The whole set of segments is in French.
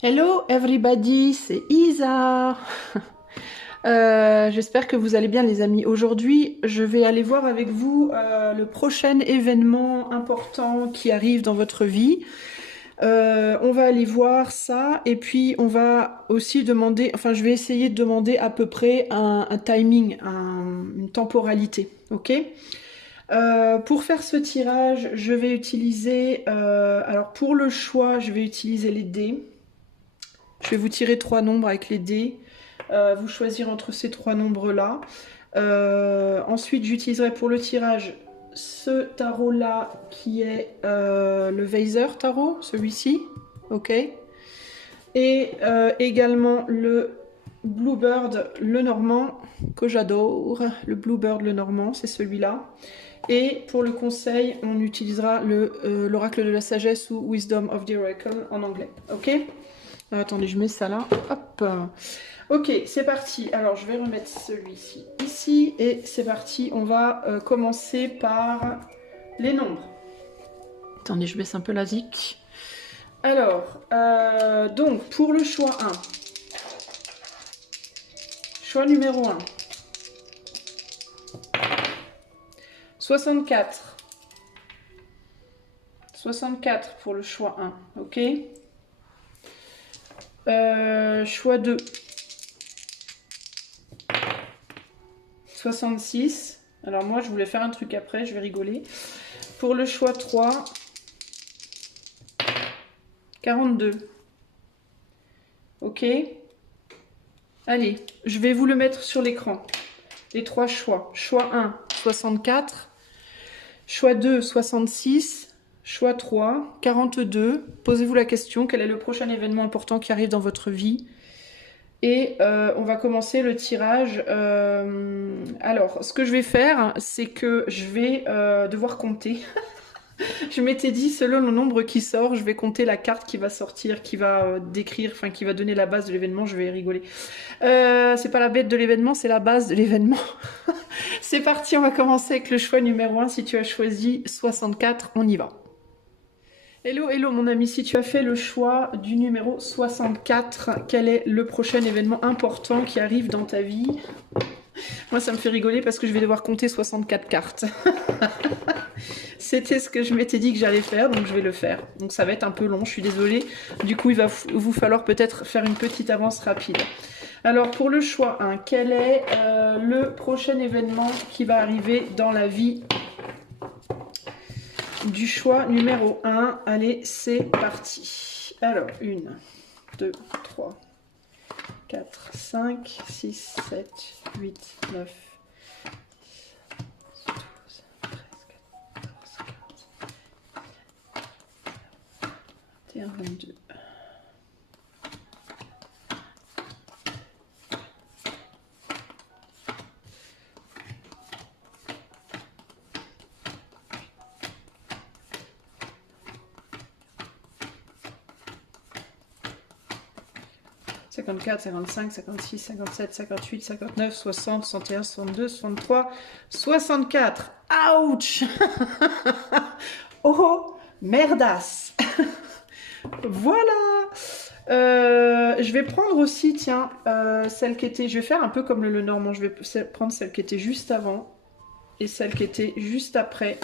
Hello everybody, c'est Isa. J'espère que vous allez bien les amis. Aujourd'hui, je vais aller voir avec vous le prochain événement important qui arrive dans votre vie. On va aller voir ça et puis on va aussi demander, enfin je vais essayer de demander à peu près un timing, une temporalité, ok? Pour faire ce tirage, je vais utiliser, alors pour le choix, je vais utiliser les dés. Je vais vous tirer 3 nombres avec les dés. Vous choisir entre ces 3 nombres-là. Ensuite, j'utiliserai pour le tirage ce tarot-là qui est le Weiser tarot, celui-ci. Ok. Et également le Bluebird le Normand, que j'adore. Le Bluebird le Normand, c'est celui-là. Et pour le conseil, on utilisera l'oracle de la sagesse ou Wisdom of the Oracle en anglais. Ok. Attendez, je mets ça là. Hop. Ok, c'est parti. Alors, je vais remettre celui-ci ici. Et c'est parti. On va commencer par les nombres. Attendez, je baisse un peu la zik. Alors, donc, pour le choix 1. Choix numéro 1. 64. 64 pour le choix 1. Ok. Choix 2. 66. Alors moi, je voulais faire un truc après, je vais rigoler. Pour le choix 3. 42. Ok. Allez, je vais vous le mettre sur l'écran. Les 3 choix. Choix 1, 64. Choix 2, 66. Choix 3, 42. Posez-vous la question, quel est le prochain événement important qui arrive dans votre vie? Et on va commencer le tirage. Alors, ce que je vais faire, c'est que je vais devoir compter. Je m'étais dit, selon le nombre qui sort, je vais compter la carte qui va sortir, qui va décrire, enfin qui va donner la base de l'événement. Je vais rigoler. C'est pas la bête de l'événement, c'est la base de l'événement. C'est parti, on va commencer avec le choix numéro 1. Si tu as choisi 64, on y va. Hello, hello mon ami, si tu as fait le choix du numéro 64, quel est le prochain événement important qui arrive dans ta vie? Moi ça me fait rigoler parce que je vais devoir compter 64 cartes. C'était ce que je m'étais dit que j'allais faire, donc je vais le faire. Donc ça va être un peu long, je suis désolée. Du coup, il va vous falloir peut-être faire une petite avance rapide. Alors pour le choix 1, quel est le prochain événement qui va arriver dans la vie du choix numéro 1? Allez, c'est parti. Alors, 1, 2, 3, 4, 5, 6, 7, 8, 9, 12, 13, 14, 15, 21, 22. Cinquante-quatre, 55, 56, 57, 58, 59, 60, 61, 62, 63, 64. Ouch. Oh, merdasse. Voilà. Je vais prendre aussi, tiens, celle qui était... Je vais faire un peu comme le Normand. Je vais prendre celle qui était juste avant et celle qui était juste après.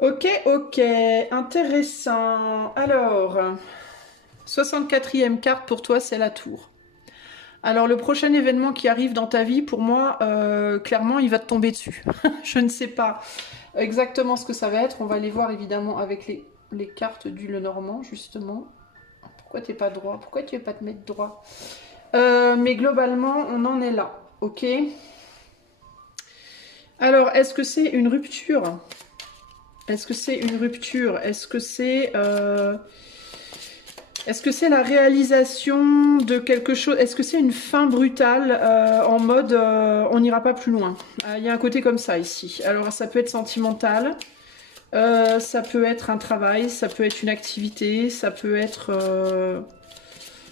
Ok, ok. Intéressant. Alors, 64e carte pour toi, c'est la tour. Alors, le prochain événement qui arrive dans ta vie, pour moi, clairement, il va te tomber dessus. Je ne sais pas exactement ce que ça va être. On va aller voir évidemment avec les cartes du Lenormand, justement. Pourquoi t'es pas droit? Pourquoi tu veux pas te mettre droit? Mais globalement, on en est là. Ok. Alors, est-ce que c'est une rupture? Est-ce que c'est une rupture? Est-ce que c'est la réalisation de quelque chose? Est-ce que c'est une fin brutale en mode on n'ira pas plus loin? Il y a un côté comme ça ici. Alors ça peut être sentimental, ça peut être un travail, ça peut être une activité, ça peut être...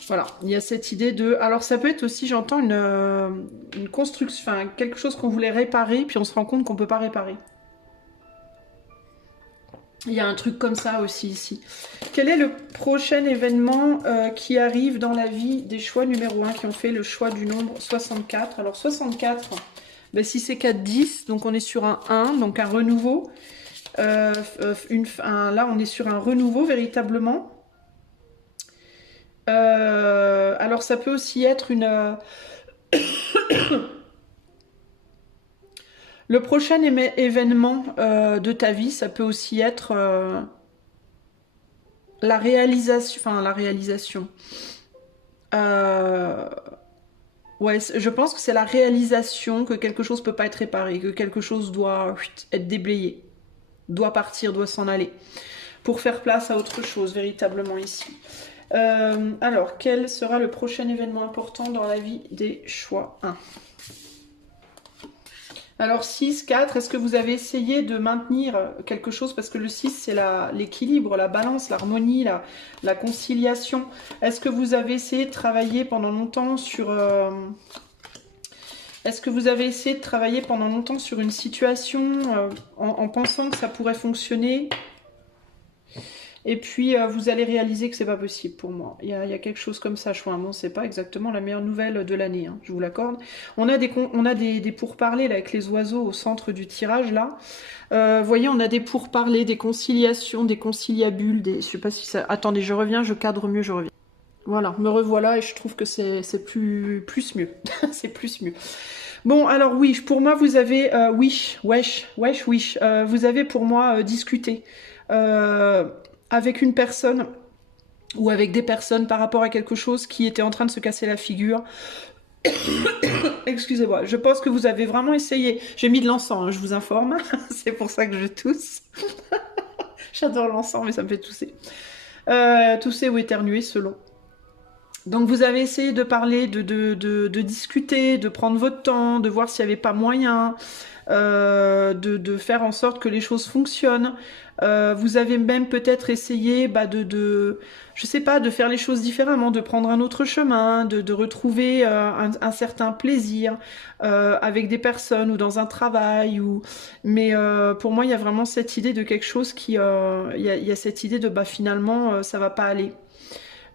voilà, il y a cette idée de... Alors ça peut être aussi, j'entends, une construction, enfin quelque chose qu'on voulait réparer, puis on se rend compte qu'on ne peut pas réparer. Il y a un truc comme ça aussi ici. Quel est le prochain événement qui arrive dans la vie des choix numéro 1 qui ont fait le choix du nombre 64? Alors 64, ben, si c'est 4, 10, donc on est sur un 1, donc un renouveau. Là, on est sur un renouveau véritablement. Alors ça peut aussi être une... Le prochain événement de ta vie, ça peut aussi être la réalisation. Enfin, la réalisation. Ouais, je pense que c'est la réalisation que quelque chose peut pas être réparé, que quelque chose doit être déblayé, doit partir, doit s'en aller, pour faire place à autre chose, véritablement ici. Alors, quel sera le prochain événement important dans la vie des choix 1? Alors 6, 4, est-ce que vous avez essayé de maintenir quelque chose? Parce que le 6, c'est l'équilibre, la balance, l'harmonie, la conciliation. Est-ce que vous avez essayé de travailler pendant longtemps sur... Est-ce que vous avez essayé de travailler pendant longtemps sur une situation en pensant que ça pourrait fonctionner? Et puis, vous allez réaliser que c'est pas possible pour moi. Il y a quelque chose comme ça, je vois. Bon, c'est pas exactement la meilleure nouvelle de l'année, hein, je vous l'accorde. On a des pourparlers là, avec les oiseaux au centre du tirage, là. Vous voyez, on a des pourparlers, des conciliations, des conciliabules, des... Je sais pas si ça... Attendez, je reviens, je cadre mieux, je reviens. Voilà, me revoilà et je trouve que c'est plus mieux. C'est plus mieux. Bon, alors wish, pour moi, vous avez... wish. Vous avez pour moi discuté. Avec une personne ou avec des personnes par rapport à quelque chose qui était en train de se casser la figure. Excusez-moi, je pense que vous avez vraiment essayé. J'ai mis de l'encens, hein, je vous informe. C'est pour ça que je tousse. J'adore l'encens, mais ça me fait tousser. Tousser ou éternuer, selon. Donc vous avez essayé de parler, de discuter, de prendre votre temps, de voir s'il n'y avait pas moyen, de faire en sorte que les choses fonctionnent. Vous avez même peut-être essayé je sais pas, de faire les choses différemment, de prendre un autre chemin, de retrouver un certain plaisir avec des personnes ou dans un travail. Mais pour moi, il y a vraiment cette idée de quelque chose qui... Il y a cette idée de finalement, ça va pas aller.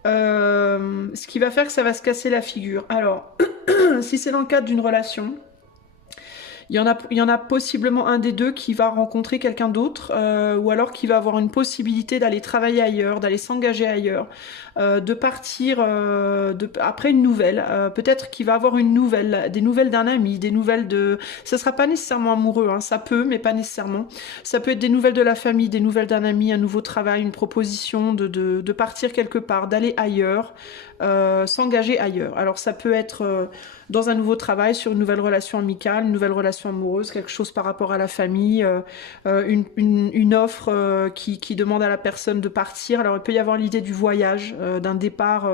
Ce qui va faire que ça va se casser la figure. Alors, si c'est dans le cadre d'une relation, il y en a possiblement un des deux qui va rencontrer quelqu'un d'autre, ou alors qui va avoir une possibilité d'aller travailler ailleurs, d'aller s'engager ailleurs, de partir après une nouvelle. Peut-être qu'il va avoir des nouvelles d'un ami, des nouvelles de... Ça sera pas nécessairement amoureux, hein, ça peut, mais pas nécessairement. Ça peut être des nouvelles de la famille, des nouvelles d'un ami, un nouveau travail, une proposition de partir quelque part, d'aller ailleurs, s'engager ailleurs. Alors ça peut être dans un nouveau travail, sur une nouvelle relation amicale, une nouvelle relation amoureuse, quelque chose par rapport à la famille, une offre qui demande à la personne de partir. Alors il peut y avoir l'idée du voyage, d'un départ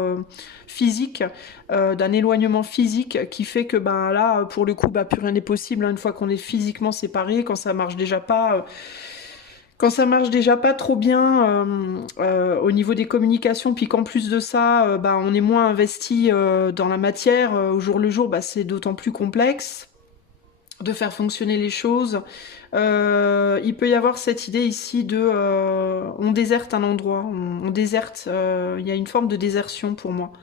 physique, d'un éloignement physique qui fait que là, pour le coup, plus rien n'est possible, hein, une fois qu'on est physiquement séparés, quand ça marche déjà pas... Quand ça marche déjà pas trop bien au niveau des communications, puis qu'en plus de ça, on est moins investi dans la matière au jour le jour, c'est d'autant plus complexe de faire fonctionner les choses. Il peut y avoir cette idée ici de on déserte un endroit, on déserte, il y a une forme de désertion pour moi.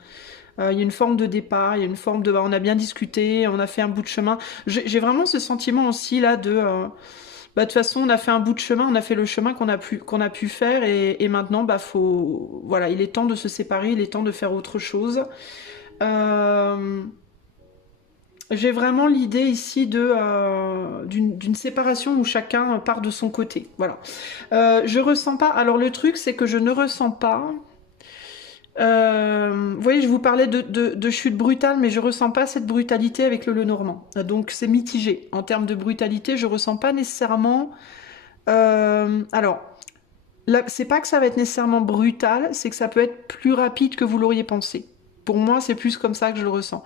Il y a une forme de départ, il y a une forme de... on a bien discuté, on a fait un bout de chemin. J'ai vraiment ce sentiment aussi là de... de toute façon, on a fait un bout de chemin, on a fait le chemin qu'on a pu faire et maintenant, voilà, il est temps de se séparer, il est temps de faire autre chose. J'ai vraiment l'idée ici d'une séparation où chacun part de son côté. Voilà. Je ressens pas. Alors le truc, c'est que je ne ressens pas. Vous voyez, je vous parlais de chute brutale, mais je ressens pas cette brutalité avec le Lenormand. Donc c'est mitigé. En termes de brutalité, je ressens pas nécessairement... alors, c'est pas que ça va être nécessairement brutal, c'est que ça peut être plus rapide que vous l'auriez pensé. Pour moi, c'est plus comme ça que je le ressens.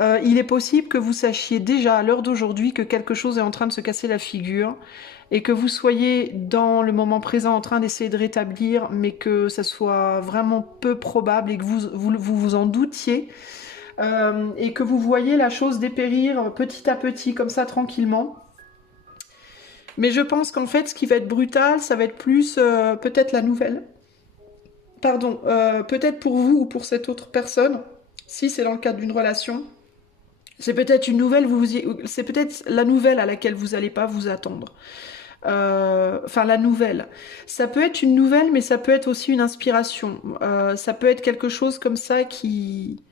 Il est possible que vous sachiez déjà à l'heure d'aujourd'hui que quelque chose est en train de se casser la figure et que vous soyez dans le moment présent en train d'essayer de rétablir, mais que ça soit vraiment peu probable et que vous en doutiez, et que vous voyez la chose dépérir petit à petit, comme ça, tranquillement. Mais je pense qu'en fait, ce qui va être brutal, ça va être plus peut-être la nouvelle. Pardon, peut-être pour vous ou pour cette autre personne, si c'est dans le cadre d'une relation, c'est peut-être une nouvelle, c'est peut-être la nouvelle à laquelle vous n'allez pas vous attendre. Enfin, la nouvelle. Ça peut être une nouvelle, mais ça peut être aussi une inspiration. Ça peut être quelque chose comme ça qui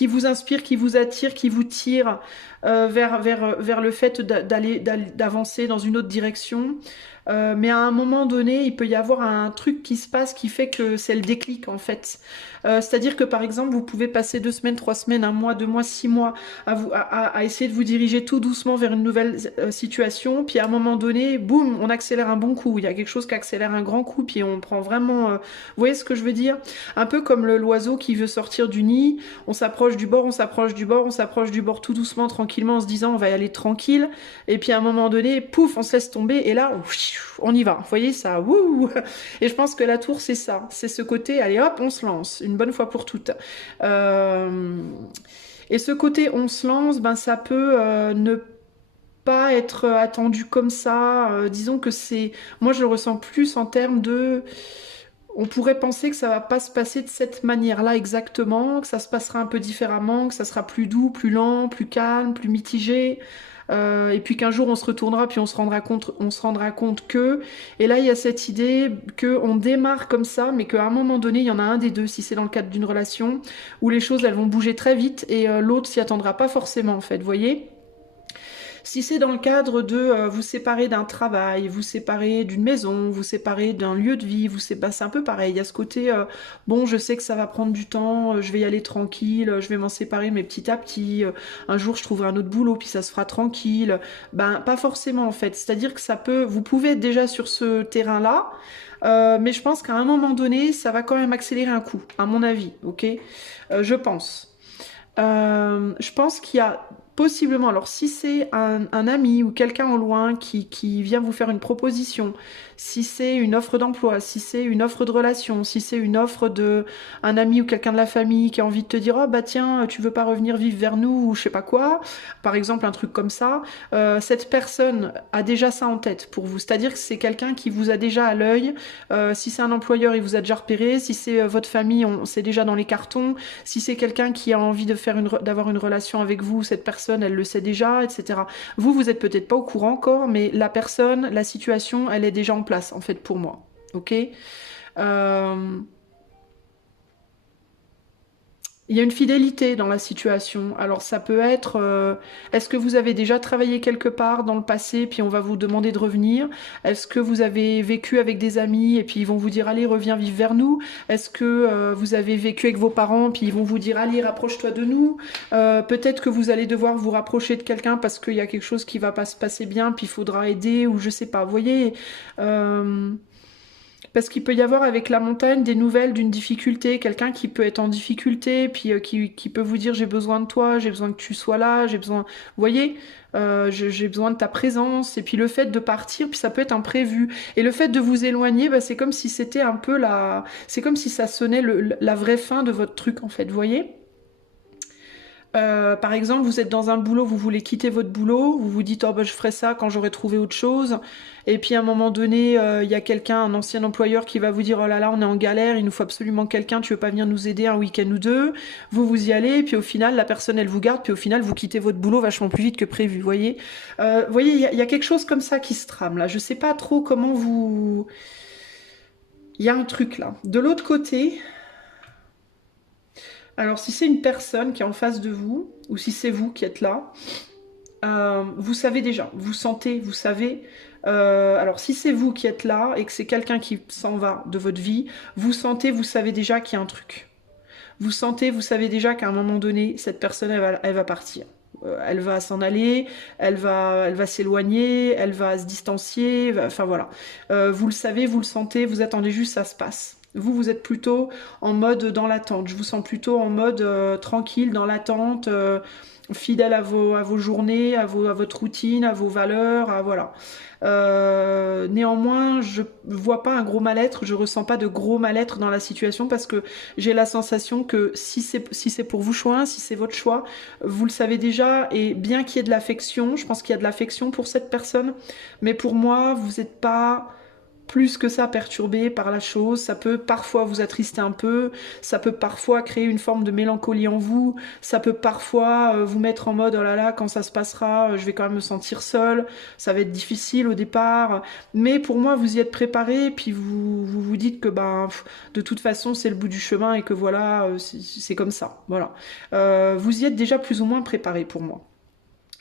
vous inspire, qui vous attire, qui vous tire vers le fait d'avancer dans une autre direction. Mais à un moment donné, il peut y avoir un truc qui se passe qui fait que c'est le déclic en fait. C'est-à-dire que par exemple, vous pouvez passer 2 semaines, 3 semaines, un mois, 2 mois, 6 mois à essayer de vous diriger tout doucement vers une nouvelle situation. Puis à un moment donné, boum, on accélère un bon coup. Il y a quelque chose qui accélère un grand coup. Puis on prend vraiment. Vous voyez ce que je veux dire? Un peu comme l'oiseau qui veut sortir du nid. On s'approche du bord, on s'approche du bord, on s'approche du bord tout doucement, tranquillement, en se disant on va y aller tranquille. Et puis à un moment donné, pouf, on se laisse tomber. Et là, on y va. Vous voyez ça? Wouh! Et je pense que la tour, c'est ça. C'est ce côté, allez hop, on se lance. Une bonne fois pour toutes. Et ce côté on se lance, ben ça peut ne pas être attendu comme ça. Disons que c'est... Moi, je le ressens plus en termes de... On pourrait penser que ça va pas se passer de cette manière-là exactement, que ça se passera un peu différemment, que ça sera plus doux, plus lent, plus calme, plus mitigé. Et puis qu'un jour on se retournera puis on se rendra compte que... Et là il y a cette idée qu'on démarre comme ça, mais qu'à un moment donné il y en a un des deux, si c'est dans le cadre d'une relation, où les choses elles vont bouger très vite et l'autre s'y attendra pas forcément en fait, vous voyez? Si c'est dans le cadre de vous séparer d'un travail, vous séparer d'une maison, vous séparer d'un lieu de vie, c'est un peu pareil. Il y a ce côté, bon, je sais que ça va prendre du temps, je vais y aller tranquille, je vais m'en séparer, mais petit à petit. Un jour, je trouverai un autre boulot, puis ça se fera tranquille. Ben, pas forcément en fait. C'est-à-dire que vous pouvez être déjà sur ce terrain-là. Mais je pense qu'à un moment donné, ça va quand même accélérer un coup, à mon avis, ok? Je pense. Je pense qu'il y a possiblement, alors si c'est un ami ou quelqu'un au loin qui vient vous faire une proposition, si c'est une offre d'emploi, si c'est une offre de relation, si c'est une offre de un ami ou quelqu'un de la famille qui a envie de te dire oh bah tiens tu veux pas revenir vivre vers nous ou je sais pas quoi, par exemple un truc comme ça, cette personne a déjà ça en tête pour vous, c'est-à-dire que c'est quelqu'un qui vous a déjà à l'œil, si c'est un employeur il vous a déjà repéré, si c'est votre famille c'est déjà dans les cartons, si c'est quelqu'un qui a envie d'avoir une relation avec vous, cette personne, elle le sait déjà, etc. Vous êtes peut-être pas au courant encore, mais la personne, la situation, elle est déjà en place, en fait, pour moi. Ok? Il y a une fidélité dans la situation. Alors ça peut être, est-ce que vous avez déjà travaillé quelque part dans le passé, puis on va vous demander de revenir? Est-ce que vous avez vécu avec des amis, et puis ils vont vous dire, allez, reviens vivre vers nous? Est-ce que vous avez vécu avec vos parents, puis ils vont vous dire, allez, rapproche-toi de nous? Peut-être que vous allez devoir vous rapprocher de quelqu'un parce qu'il y a quelque chose qui va pas se passer bien, puis il faudra aider, ou je sais pas. Vous voyez parce qu'il peut y avoir avec la montagne des nouvelles d'une difficulté, quelqu'un qui peut être en difficulté, puis qui peut vous dire j'ai besoin de toi, j'ai besoin que tu sois là, j'ai besoin, vous voyez, j'ai besoin de ta présence, et puis le fait de partir, puis ça peut être imprévu, et le fait de vous éloigner, bah, c'est comme si c'était un peu c'est comme si ça sonnait la vraie fin de votre truc en fait, vous voyez. Par exemple, vous êtes dans un boulot, vous voulez quitter votre boulot, vous vous dites oh bah je ferai ça quand j'aurai trouvé autre chose, et puis à un moment donné, il y a quelqu'un, un ancien employeur qui va vous dire oh là là on est en galère, il nous faut absolument quelqu'un, tu veux pas venir nous aider un week-end ou deux, vous y allez, et puis au final la personne elle vous garde, puis au final vous quittez votre boulot vachement plus vite que prévu, vous voyez. Il y a quelque chose comme ça qui se trame là, je sais pas trop comment vous... Il y a un truc là. De l'autre côté... Alors, si c'est une personne qui est en face de vous, ou si c'est vous qui êtes là, vous savez déjà, vous sentez, vous savez. Alors, si c'est vous qui êtes là et que c'est quelqu'un qui s'en va de votre vie, vous sentez, vous savez déjà qu'il y a un truc. Vous sentez, vous savez déjà qu'à un moment donné, cette personne, elle va partir. Elle va s'en aller, elle va s'éloigner, elle va se distancier, enfin voilà. Vous le savez, vous le sentez, vous attendez juste ça se passe. Vous êtes plutôt en mode dans l'attente. Je vous sens plutôt en mode tranquille, dans l'attente, fidèle à vos journées, à votre routine, à vos valeurs, voilà. Néanmoins, je vois pas un gros mal-être, je ressens pas de gros mal-être dans la situation parce que j'ai la sensation que si c'est pour vous choix, si c'est votre choix, vous le savez déjà, et bien qu'il y ait de l'affection, je pense qu'il y a de l'affection pour cette personne, mais pour moi, vous n'êtes pas plus que ça perturbé par la chose, ça peut parfois vous attrister un peu, ça peut parfois créer une forme de mélancolie en vous, ça peut parfois vous mettre en mode oh là là, quand ça se passera, je vais quand même me sentir seule, ça va être difficile au départ, mais pour moi vous y êtes préparé, puis vous dites que ben, de toute façon c'est le bout du chemin et que voilà, c'est comme ça, voilà. Vous y êtes déjà plus ou moins préparé pour moi.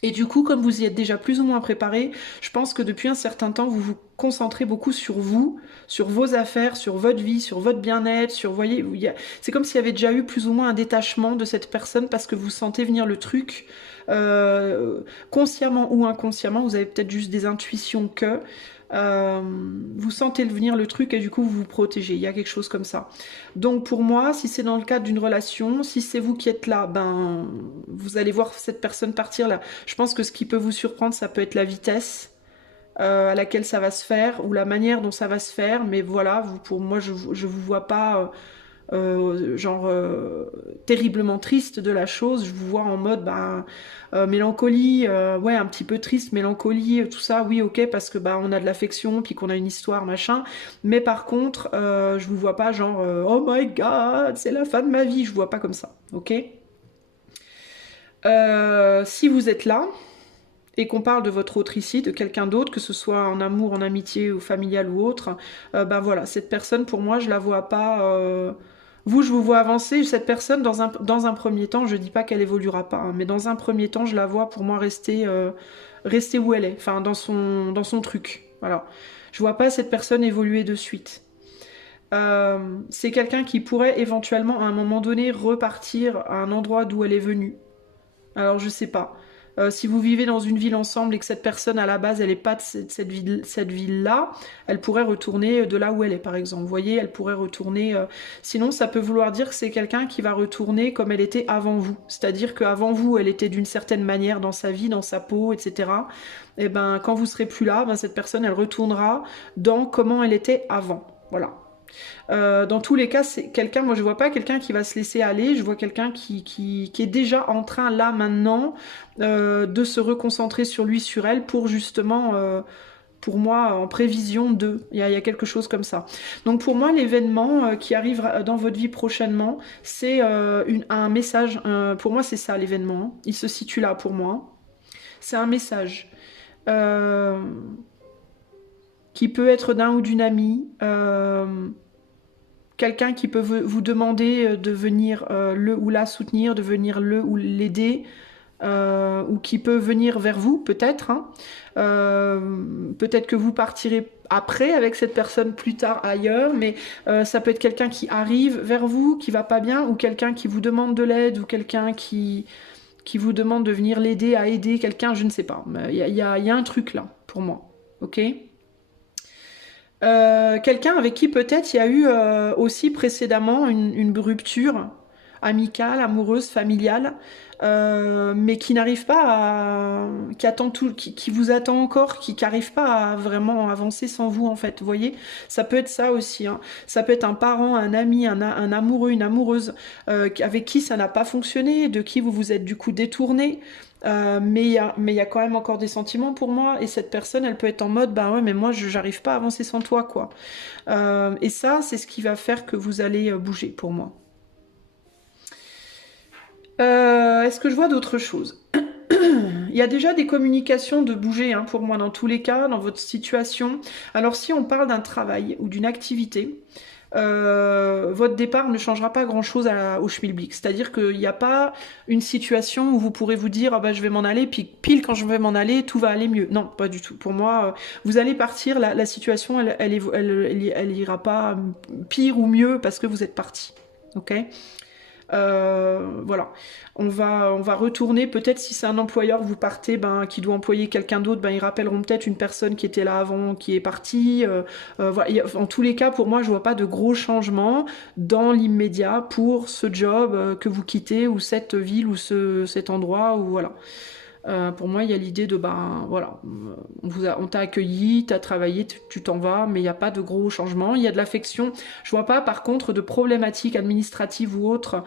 Et du coup, comme vous y êtes déjà plus ou moins préparé, je pense que depuis un certain temps, vous vous concentrez beaucoup sur vous, sur vos affaires, sur votre vie, sur votre bien-être, sur, voyez, c'est comme s'il y avait déjà eu plus ou moins un détachement de cette personne parce que vous sentez venir le truc, consciemment ou inconsciemment, vous avez peut-être juste des intuitions que, vous sentez venir le truc et du coup vous vous protégez, il y a quelque chose comme ça. Donc pour moi, si c'est dans le cadre d'une relation, si c'est vous qui êtes là, ben vous allez voir cette personne partir là. Je pense que ce qui peut vous surprendre, ça peut être la vitesse à laquelle ça va se faire ou la manière dont ça va se faire, mais voilà, pour moi je vous vois pas terriblement triste de la chose, je vous vois en mode mélancolie, ouais, un petit peu triste, mélancolie, tout ça, oui, ok, parce que on a de l'affection, puis qu'on a une histoire, machin, mais par contre, je vous vois pas genre oh my god, c'est la fin de ma vie, je vous vois pas comme ça, ok. Si vous êtes là, et qu'on parle de votre autre ici, de quelqu'un d'autre, que ce soit en amour, en amitié ou familial ou autre, voilà, cette personne, pour moi, je la vois pas... Vous, je vous vois avancer, cette personne, dans un premier temps, je dis pas qu'elle évoluera pas, hein, mais dans un premier temps, je la vois, pour moi, rester où elle est, enfin, dans son truc, voilà. Je vois pas cette personne évoluer de suite. C'est quelqu'un qui pourrait éventuellement, à un moment donné, repartir à un endroit d'où elle est venue. Alors, je sais pas. Si vous vivez dans une ville ensemble et que cette personne à la base elle n'est pas de cette ville-là, elle pourrait retourner de là où elle est par exemple. Vous voyez, elle pourrait retourner. Sinon, ça peut vouloir dire que c'est quelqu'un qui va retourner comme elle était avant vous. C'est-à-dire qu'avant vous, elle était d'une certaine manière dans sa vie, dans sa peau, etc. Et ben, quand vous serez plus là, cette personne elle retournera dans comment elle était avant. Voilà. Dans tous les cas, c'est quelqu'un, moi je vois pas quelqu'un qui va se laisser aller, je vois quelqu'un qui est déjà en train là maintenant de se reconcentrer sur lui, sur elle, pour justement, pour moi, en prévision de, il y a quelque chose comme ça. Donc pour moi, l'événement qui arrive dans votre vie prochainement, c'est un message, pour moi c'est ça l'événement, il se situe là pour moi, c'est un message. Qui peut être d'un ou d'une amie, quelqu'un qui peut vous demander de venir le ou la soutenir, de venir le ou l'aider, ou qui peut venir vers vous, peut-être. Hein. Peut-être que vous partirez après avec cette personne plus tard ailleurs, mais ça peut être quelqu'un qui arrive vers vous, qui va pas bien, ou quelqu'un qui vous demande de l'aide, ou quelqu'un qui vous demande de venir l'aider à aider quelqu'un, je ne sais pas. Il y a un truc là, pour moi. Ok ? Quelqu'un avec qui peut-être il y a eu aussi précédemment une rupture amicale, amoureuse, familiale, mais qui n'arrive pas à... qui attend tout, qui vous attend encore, qui n'arrive pas à vraiment avancer sans vous en fait, vous voyez. Ça peut être ça aussi, hein. Ça peut être un parent, un ami, un amoureux, une amoureuse avec qui ça n'a pas fonctionné, de qui vous vous êtes du coup détourné. Mais il y a quand même encore des sentiments pour moi, et cette personne elle peut être en mode bah ouais mais moi j'arrive pas à avancer sans toi quoi. Et ça c'est ce qui va faire que vous allez bouger pour moi. Est-ce que je vois d'autres choses? Il y a déjà des communications de bouger hein, pour moi dans tous les cas, dans votre situation. Alors si on parle d'un travail ou d'une activité, votre départ ne changera pas grand chose au schmilblick. C'est-à-dire qu'il n'y a pas une situation où vous pourrez vous dire ah bah, je vais m'en aller, puis pile quand je vais m'en aller, tout va aller mieux. Non, pas du tout. Pour moi, vous allez partir, la situation, elle ira pas pire ou mieux parce que vous êtes parti. Ok ? Voilà, on va retourner, peut-être si c'est un employeur, vous partez, ben, qui doit employer quelqu'un d'autre, ben, ils rappelleront peut-être une personne qui était là avant, qui est partie. Voilà. En tous les cas, pour moi, je vois pas de gros changements dans l'immédiat pour ce job que vous quittez, ou cette ville, ou cet endroit, ou voilà. Pour moi, il y a l'idée de, ben voilà, on t'a accueilli, t'as travaillé, tu t'en vas, mais il n'y a pas de gros changements. Il y a de l'affection. Je vois pas, par contre, de problématiques administratives ou autres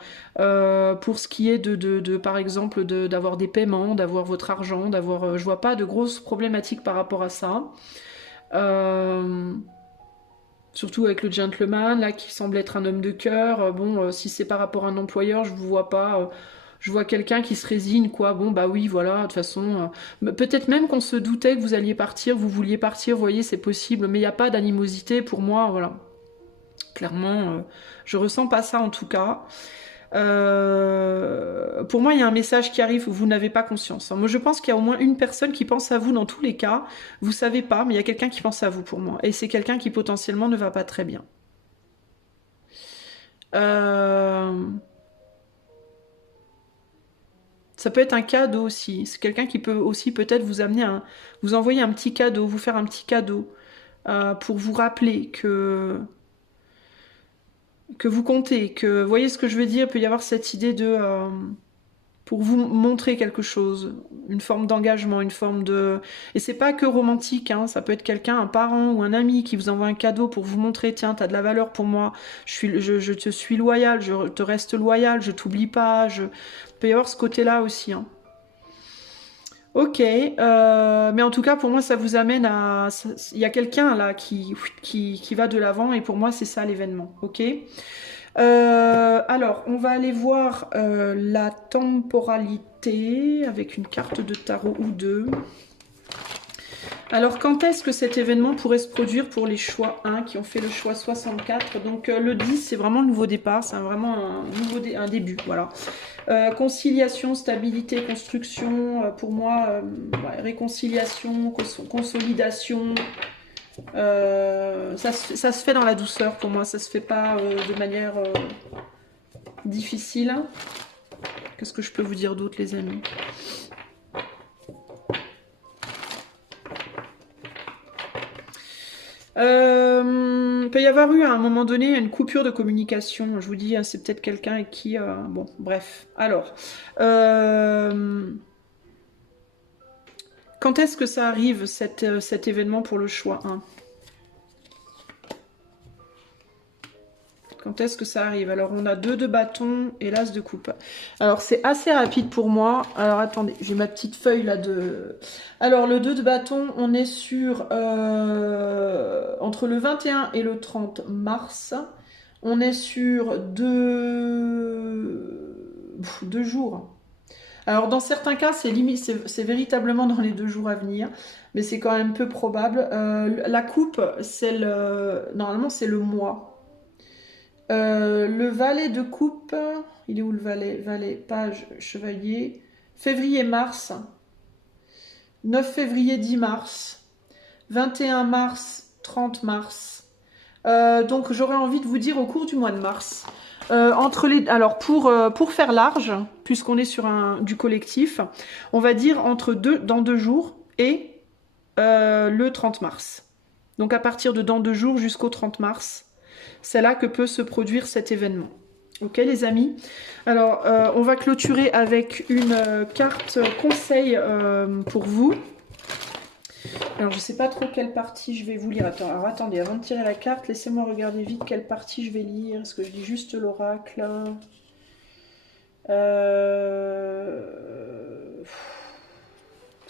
pour ce qui est par exemple, d'avoir des paiements, d'avoir votre argent, je vois pas de grosses problématiques par rapport à ça. Euh, Surtout avec le gentleman, là, qui semble être un homme de cœur. Bon, si c'est par rapport à un employeur, je vous vois pas. Je vois quelqu'un qui se résigne, quoi. Bon, bah oui, voilà, de toute façon. Peut-être même qu'on se doutait que vous alliez partir, vous vouliez partir, vous voyez, c'est possible. Mais il n'y a pas d'animosité pour moi, voilà. Clairement, je ressens pas ça en tout cas. Pour moi, il y a un message qui arrive où vous n'avez pas conscience. Moi, je pense qu'il y a au moins une personne qui pense à vous dans tous les cas. Vous savez pas, mais il y a quelqu'un qui pense à vous pour moi. Et c'est quelqu'un qui potentiellement ne va pas très bien. Euh, Ça peut être un cadeau aussi. C'est quelqu'un qui peut aussi peut-être vous envoyer un petit cadeau, vous faire un petit cadeau pour vous rappeler que vous comptez, que vous voyez ce que je veux dire. Il peut y avoir cette idée de pour vous montrer quelque chose, une forme d'engagement, une forme de... Et c'est pas que romantique, hein, ça peut être quelqu'un, un parent ou un ami qui vous envoie un cadeau pour vous montrer, tiens, t'as de la valeur pour moi, je te suis loyal, je te reste loyal, je t'oublie pas, il peut y avoir ce côté-là aussi. Hein. Ok, mais en tout cas, pour moi, ça vous amène à... Il y a quelqu'un là qui va de l'avant, et pour moi, c'est ça l'événement, ok. Alors, on va aller voir la temporalité avec une carte de tarot ou deux. Alors, quand est-ce que cet événement pourrait se produire pour les choix 1 qui ont fait le choix 64? Donc, le 10, c'est vraiment le nouveau départ, c'est vraiment un début, voilà. Conciliation, stabilité, construction, pour moi, ouais, réconciliation, consolidation, ça se fait dans la douceur pour moi, ça se fait pas de manière difficile. Qu'est-ce que je peux vous dire d'autre, les amis? Il peut y avoir eu à un moment donné une coupure de communication. Je vous dis, hein, c'est peut-être quelqu'un avec qui... bon, bref. Alors, quand est-ce que ça arrive, cet événement pour le choix 1? Quand est-ce que ça arrive? Alors, on a 2 de bâton et l'as de coupe. Alors, c'est assez rapide pour moi. Alors, attendez, j'ai ma petite feuille là de... Alors, le 2 de bâton, on est sur... entre le 21 et le 30 mars. On est sur 2 jours. Alors, dans certains cas, c'est limite, c'est véritablement dans les 2 jours à venir. Mais c'est quand même peu probable. La coupe, normalement, c'est le mois. Le valet de coupe, il est où le valet? Valet, page, chevalier. Février-mars. 9 février, 10 mars. 21 mars, 30 mars. Donc j'aurais envie de vous dire au cours du mois de mars. Alors pour faire large, puisqu'on est sur du collectif, on va dire dans 2 jours et le 30 mars. Donc à partir de dans 2 jours jusqu'au 30 mars. C'est là que peut se produire cet événement. Ok les amis? Alors on va clôturer avec une carte conseil pour vous. Alors je ne sais pas trop quelle partie je vais vous lire. Alors attendez, avant de tirer la carte, laissez-moi regarder vite quelle partie je vais lire. Est-ce que je lis juste l'oracle? Parce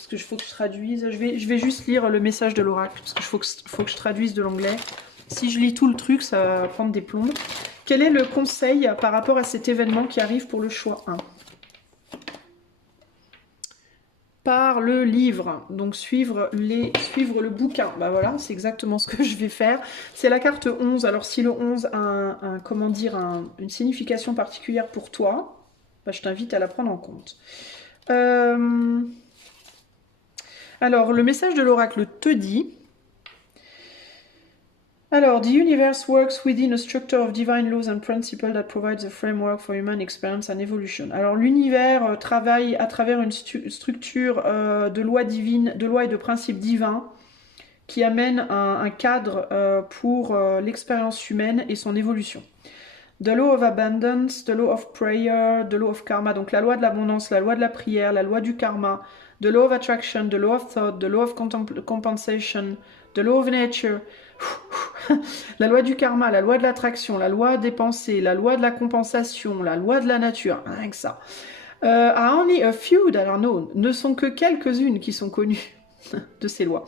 que faut que je traduise. Je vais juste lire le message de l'oracle, parce qu'il faut que je traduise de l'anglais. Si je lis tout le truc, ça va prendre des plombs. Quel est le conseil par rapport à cet événement qui arrive pour le choix 1? Par le livre, donc suivre le bouquin. Bah voilà, c'est exactement ce que je vais faire. C'est la carte 11. Alors si le 11 a comment dire, une signification particulière pour toi, bah, je t'invite à la prendre en compte. Alors, le message de l'oracle te dit... Alors, the universe works within a structure of divine laws and principles that provides a framework for human experience and evolution. Alors, l'univers travaille à travers une structure de lois divines, de lois et de principes divins qui amène un cadre pour l'expérience humaine et son évolution. The law of abundance, the law of prayer, the law of karma, donc la loi de l'abondance, la loi de la prière, la loi du karma, the law of attraction, the law of thought, the law of compensation, the law of nature, la loi du karma, la loi de l'attraction, la loi des pensées, la loi de la compensation, la loi de la nature, rien que ça. Are only a few that are known, ne sont que quelques-unes qui sont connues de ces lois.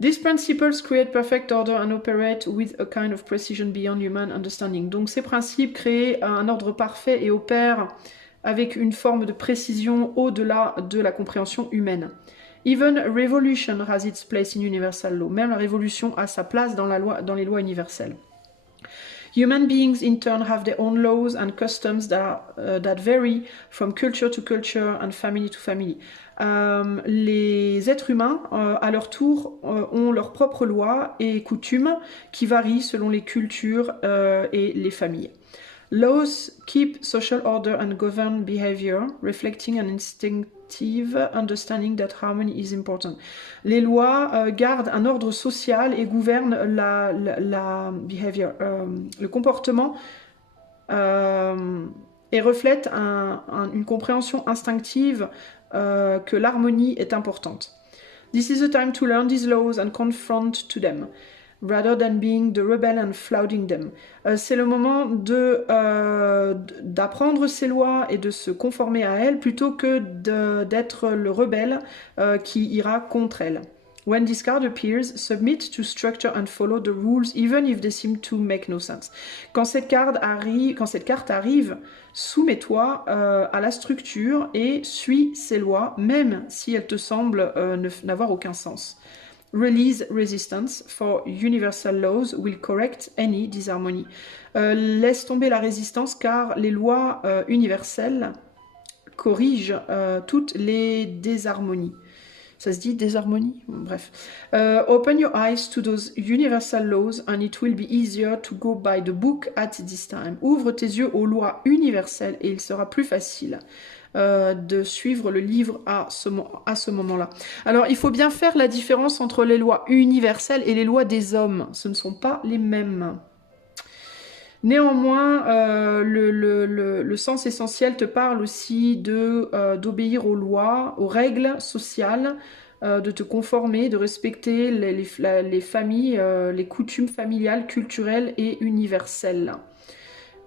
These principles create perfect order and operate with a kind of precision beyond human understanding. Donc ces principes créent un ordre parfait et opèrent avec une forme de précision au-delà de la compréhension humaine. Even revolution has its place in universal law. Même la révolution a sa place dans les lois universelles. Human beings in turn have their own laws and customs that vary from culture to culture and family to family. Les êtres humains, à leur tour, ont leurs propres lois et coutumes qui varient selon les cultures et les familles. Laws keep social order and govern behavior, reflecting an instinctive understanding that harmony is important. Les lois gardent un ordre social et gouvernent la behavior, le comportement et reflètent une compréhension instinctive que l'harmonie est importante. This is a time to learn these laws and confront to them, rather than being the rebel and flouting them. C'est le moment d'apprendre ces lois et de se conformer à elles plutôt que d'être le rebelle qui ira contre elles. When this card appears, submit to structure and follow the rules even if they seem to make no sense. Quand cette carte arrive, soumets-toi à la structure et suis ces lois, même si elles te semblent n'avoir aucun sens. Release resistance, for universal laws will correct any disharmony. Laisse tomber la résistance car les lois universelles corrigent toutes les désharmonies. Ça se dit désharmonie? Bref. Open your eyes to those universal laws and it will be easier to go by the book at this time. Ouvre tes yeux aux lois universelles et il sera plus facile de suivre le livre à ce moment-là. Alors, il faut bien faire la différence entre les lois universelles et les lois des hommes. Ce ne sont pas les mêmes. Néanmoins, le sens essentiel te parle aussi d'obéir aux lois, aux règles sociales, de te conformer, de respecter les familles, les coutumes familiales, culturelles et universelles.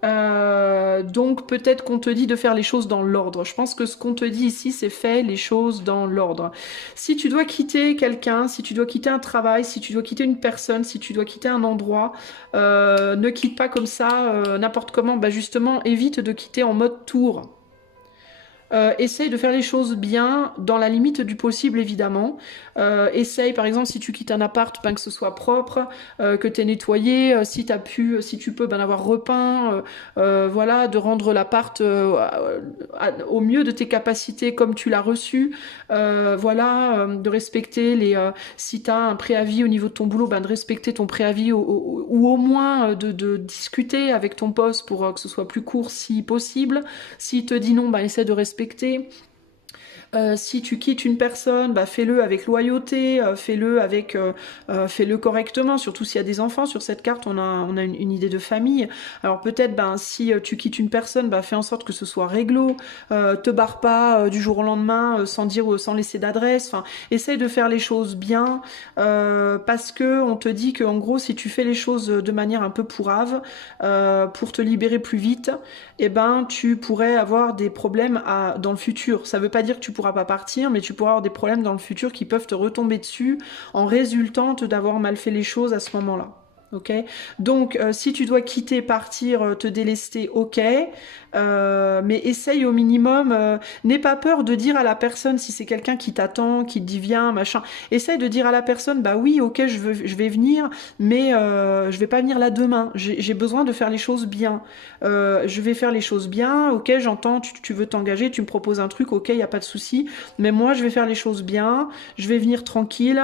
Donc peut-être qu'on te dit de faire les choses dans l'ordre. Je pense que ce qu'on te dit ici, c'est fais les choses dans l'ordre. Si tu dois quitter quelqu'un, si tu dois quitter un travail, si tu dois quitter une personne, si tu dois quitter un endroit, ne quitte pas comme ça, n'importe comment. Bah justement, évite de quitter en mode tour. Essaye de faire les choses bien, dans la limite du possible évidemment. Essaye par exemple si tu quittes un appart, ben, que ce soit propre, que tu aies nettoyé, si tu peux ben, avoir repeint, voilà, de rendre l'appart au mieux de tes capacités comme tu l'as reçu, voilà, de respecter si tu as un préavis au niveau de ton boulot, ben, de respecter ton préavis ou au moins de discuter avec ton boss pour que ce soit plus court si possible. S'il te dit non, ben, essaie de respecter. Si tu quittes une personne, bah fais-le avec loyauté, fais-le correctement, surtout s'il y a des enfants. Sur cette carte, on a une idée de famille. Alors peut-être, ben, si tu quittes une personne, bah, fais en sorte que ce soit réglo, te barre pas du jour au lendemain sans laisser d'adresse. Enfin, essaye de faire les choses bien, parce que on te dit que en gros, si tu fais les choses de manière un peu pourrave, pour te libérer plus vite, eh ben, tu pourrais avoir des problèmes dans le futur. Ça veut pas dire que tu pourras pas partir, mais tu pourras avoir des problèmes dans le futur qui peuvent te retomber dessus en résultant d'avoir mal fait les choses à ce moment-là. Ok, donc si tu dois quitter, partir, te délester, ok. mais essaye au minimum, n'aie pas peur de dire à la personne, si c'est quelqu'un qui t'attend, qui te dit viens, machin, essaye de dire à la personne, bah oui, ok, je vais venir, mais je vais pas venir là demain, j'ai besoin de faire les choses bien, je vais faire les choses bien, ok, j'entends, tu veux t'engager, tu me proposes un truc, ok, il y a pas de souci, mais moi je vais faire les choses bien, je vais venir tranquille,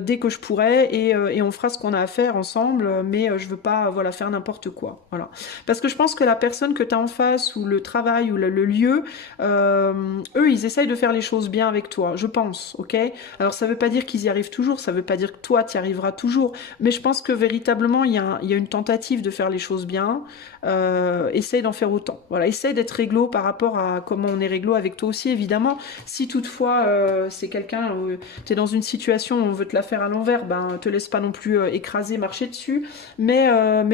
dès que je pourrai, et on fera ce qu'on a à faire ensemble, mais je veux pas, voilà, faire n'importe quoi, voilà. Parce que je pense que la personne que tu as en face, ou le travail, ou le lieu, eux, ils essayent de faire les choses bien avec toi, je pense, ok? Alors ça veut pas dire qu'ils y arrivent toujours, ça veut pas dire que toi, tu y arriveras toujours, mais je pense que véritablement, il y a une tentative de faire les choses bien, essaye d'en faire autant, voilà, essaye d'être réglo par rapport à comment on est réglo avec toi aussi, évidemment. Si toutefois, c'est quelqu'un, tu es dans une situation où on veut te la faire à l'envers, ben, te laisse pas non plus écraser, marcher dessus, mais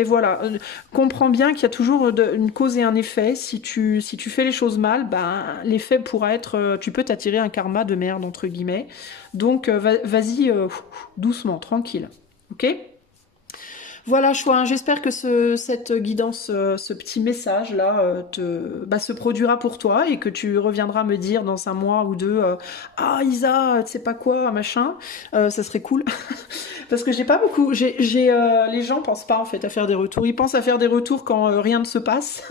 voilà, comprends bien qu'il y a toujours une cause et un effet. Si tu fais les choses mal, ben, l'effet pourra être, tu peux t'attirer un karma de merde, entre guillemets. Donc, vas-y doucement, tranquille. Ok? Voilà, Chouin, j'espère que cette guidance, ce petit message-là, se produira pour toi et que tu reviendras me dire dans un mois ou deux, ah Isa, tu sais pas quoi, machin, ça serait cool. Parce que j'ai pas beaucoup, les gens pensent pas en fait à faire des retours. Ils pensent à faire des retours quand rien ne se passe,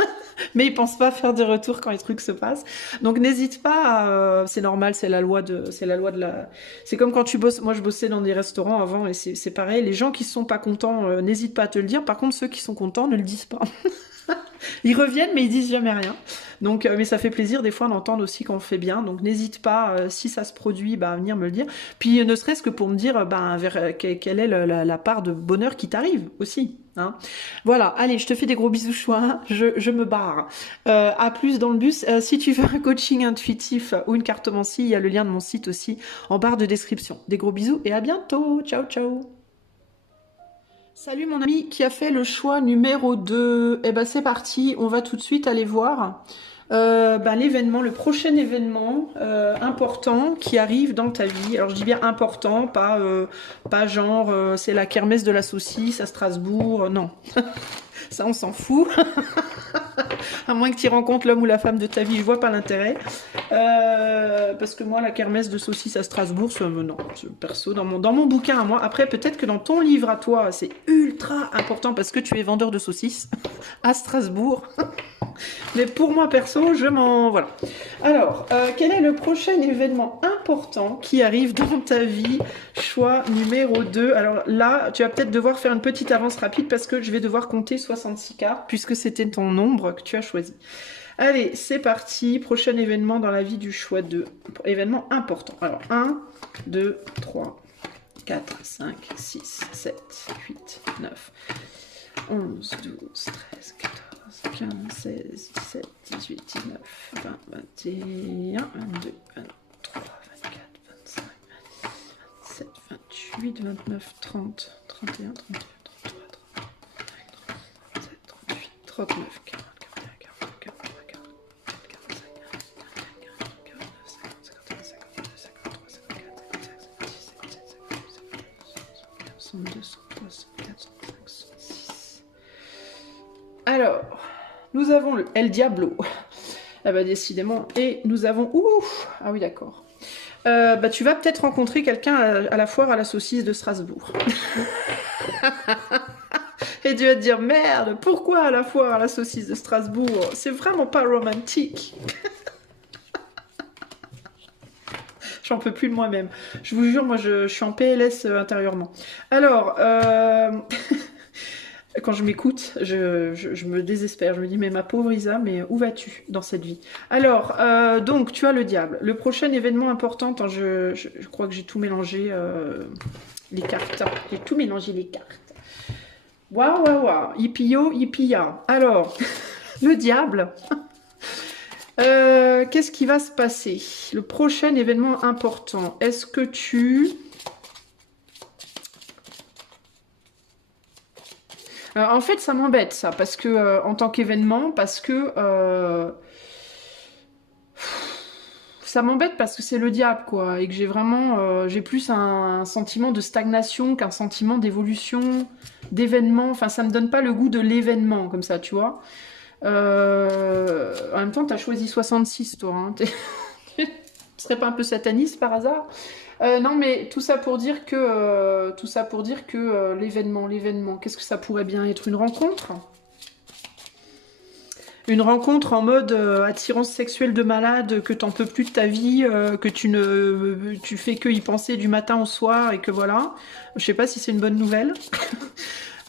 mais ils pensent pas à faire des retours quand les trucs se passent. Donc n'hésite pas, c'est normal, c'est la loi de la. C'est comme quand tu bosses. Moi, je bossais dans des restaurants avant et c'est pareil. Les gens qui sont pas contents, n'hésite pas à te le dire. Par contre, ceux qui sont contents ne le disent pas. Ils reviennent, mais ils disent jamais rien. Donc, mais ça fait plaisir des fois d'entendre aussi qu'on fait bien. Donc, n'hésite pas, si ça se produit, bah, à venir me le dire. Puis, ne serait-ce que pour me dire, quelle est la part de bonheur qui t'arrive aussi. Hein. Voilà, allez, je te fais des gros bisous, Chouin. Je me barre. À plus dans le bus. Si tu veux un coaching intuitif ou une cartomancie, il y a le lien de mon site aussi en barre de description. Des gros bisous et à bientôt. Ciao, ciao. Salut mon ami qui a fait le choix numéro 2. Eh ben c'est parti, on va tout de suite aller voir l'événement, le prochain événement important qui arrive dans ta vie. Alors je dis bien important, pas genre c'est la kermesse de la saucisse à Strasbourg, non. Ça on s'en fout. À moins que tu rencontres l'homme ou la femme de ta vie, je vois pas l'intérêt. Parce que moi, la kermesse de saucisse à Strasbourg, non, perso, dans mon bouquin à moi. Après, peut-être que dans ton livre à toi, c'est ultra important parce que tu es vendeur de saucisses à Strasbourg. Mais pour moi, perso, voilà. Alors, quel est le prochain événement important qui arrive dans ta vie? Choix numéro 2. Alors là, tu vas peut-être devoir faire une petite avance rapide parce que je vais devoir compter 66 cartes puisque c'était ton nombre que tu as choisi. Allez, c'est parti. Prochain événement dans la vie du choix 2. Événement important. Alors, 1, 2, 3, 4, 5, 6, 7, 8, 9, 11, 12, 13, 14. 15, 16, 17, 18, 19, 20, 21, 22, 23, 24, 25, 26, 27, 28, 29, 30, 31, 32, 33, 34, 37, 38, 39, 40, 41, 42, 43, 44, 45, 46, 47, 48, 49, 50, 51, 52, 53, 54, 55, 56, 57, 58, 59, 60, 62, 63, 64, 65, 66. Alors, nous avons le El Diablo. Ah bah décidément. Et nous avons... Ouf. Ah oui, d'accord. Tu vas peut-être rencontrer quelqu'un à la foire à la saucisse de Strasbourg. Et tu vas te dire, merde, pourquoi à la foire à la saucisse de Strasbourg? C'est vraiment pas romantique. J'en peux plus de moi-même. Je vous jure, moi, je suis en PLS intérieurement. Alors... Quand je m'écoute, je me désespère. Je me dis, mais ma pauvre Isa, mais où vas-tu dans cette vie? Alors, donc, tu as le diable. Le prochain événement important, attends, je crois que j'ai tout mélangé, les cartes. J'ai tout mélangé les cartes. Waouh, waouh, waouh. Yippio, yippia. Alors, le diable. Qu'est-ce qui va se passer? Le prochain événement important. Est-ce que tu... en fait, ça m'embête, ça, parce que, en tant qu'événement, parce que... ça m'embête parce que c'est le diable, quoi, et que j'ai vraiment... j'ai plus un sentiment de stagnation qu'un sentiment d'évolution, d'événement. Enfin, ça me donne pas le goût de l'événement, comme ça, tu vois. En même temps, tu as choisi 66, toi. Hein. Tu serais pas un peu sataniste par hasard? Non, mais tout ça pour dire que, l'événement, qu'est-ce que ça pourrait bien être? Une rencontre? Une rencontre en mode attirance sexuelle de malade, que t'en peux plus de ta vie, que tu fais que y penser du matin au soir et que voilà. Je sais pas si c'est une bonne nouvelle.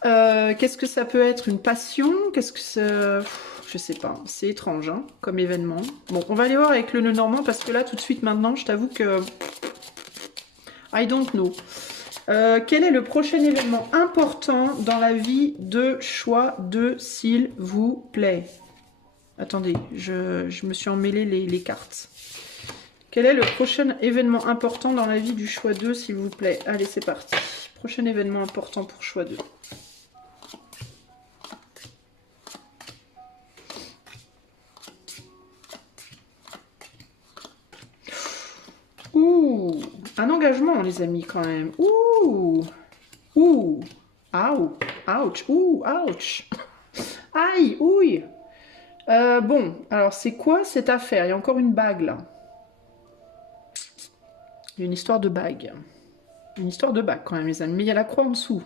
Qu'est-ce que ça peut être? Une passion? Qu'est-ce que ça... Je sais pas, c'est étrange hein, comme événement. Bon, on va aller voir avec le nœud normand parce que là, tout de suite maintenant, je t'avoue que... I don't know. Quel est le prochain événement important dans la vie de choix de s'il vous plaît? Attendez, je me suis emmêlé les cartes. Quel est le prochain événement important dans la vie du choix 2, s'il vous plaît? Allez, c'est parti. Prochain événement important pour choix 2. Ouh, un engagement, les amis, quand même. Ouh, ouh, ouch, ouh, ouch. Aïe, ouille. Bon, alors c'est quoi cette affaire? Il y a encore une bague, là. Il y a une histoire de bague. Une histoire de bague, quand même, les amis. Mais il y a la croix en dessous.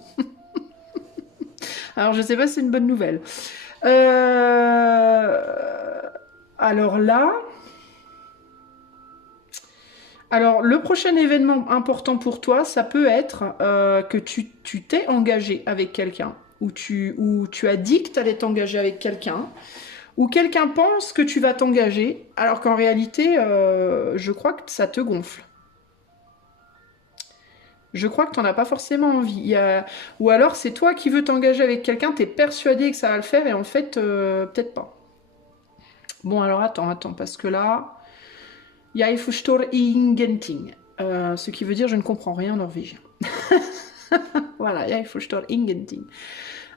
Alors, je sais pas si c'est une bonne nouvelle. Alors là... Alors, le prochain événement important pour toi, ça peut être que tu t'es engagé avec quelqu'un, ou tu as dit que tu allais t'engager avec quelqu'un, ou quelqu'un pense que tu vas t'engager, alors qu'en réalité, je crois que ça te gonfle. Je crois que tu n'en as pas forcément envie. Ou alors, c'est toi qui veux t'engager avec quelqu'un, tu es persuadé que ça va le faire, et en fait, peut-être pas. Bon, alors attends, parce que là... Jeg forstår ingenting. Ce qui veut dire je ne comprends rien en norvégien. Voilà, jeg forstår ingenting.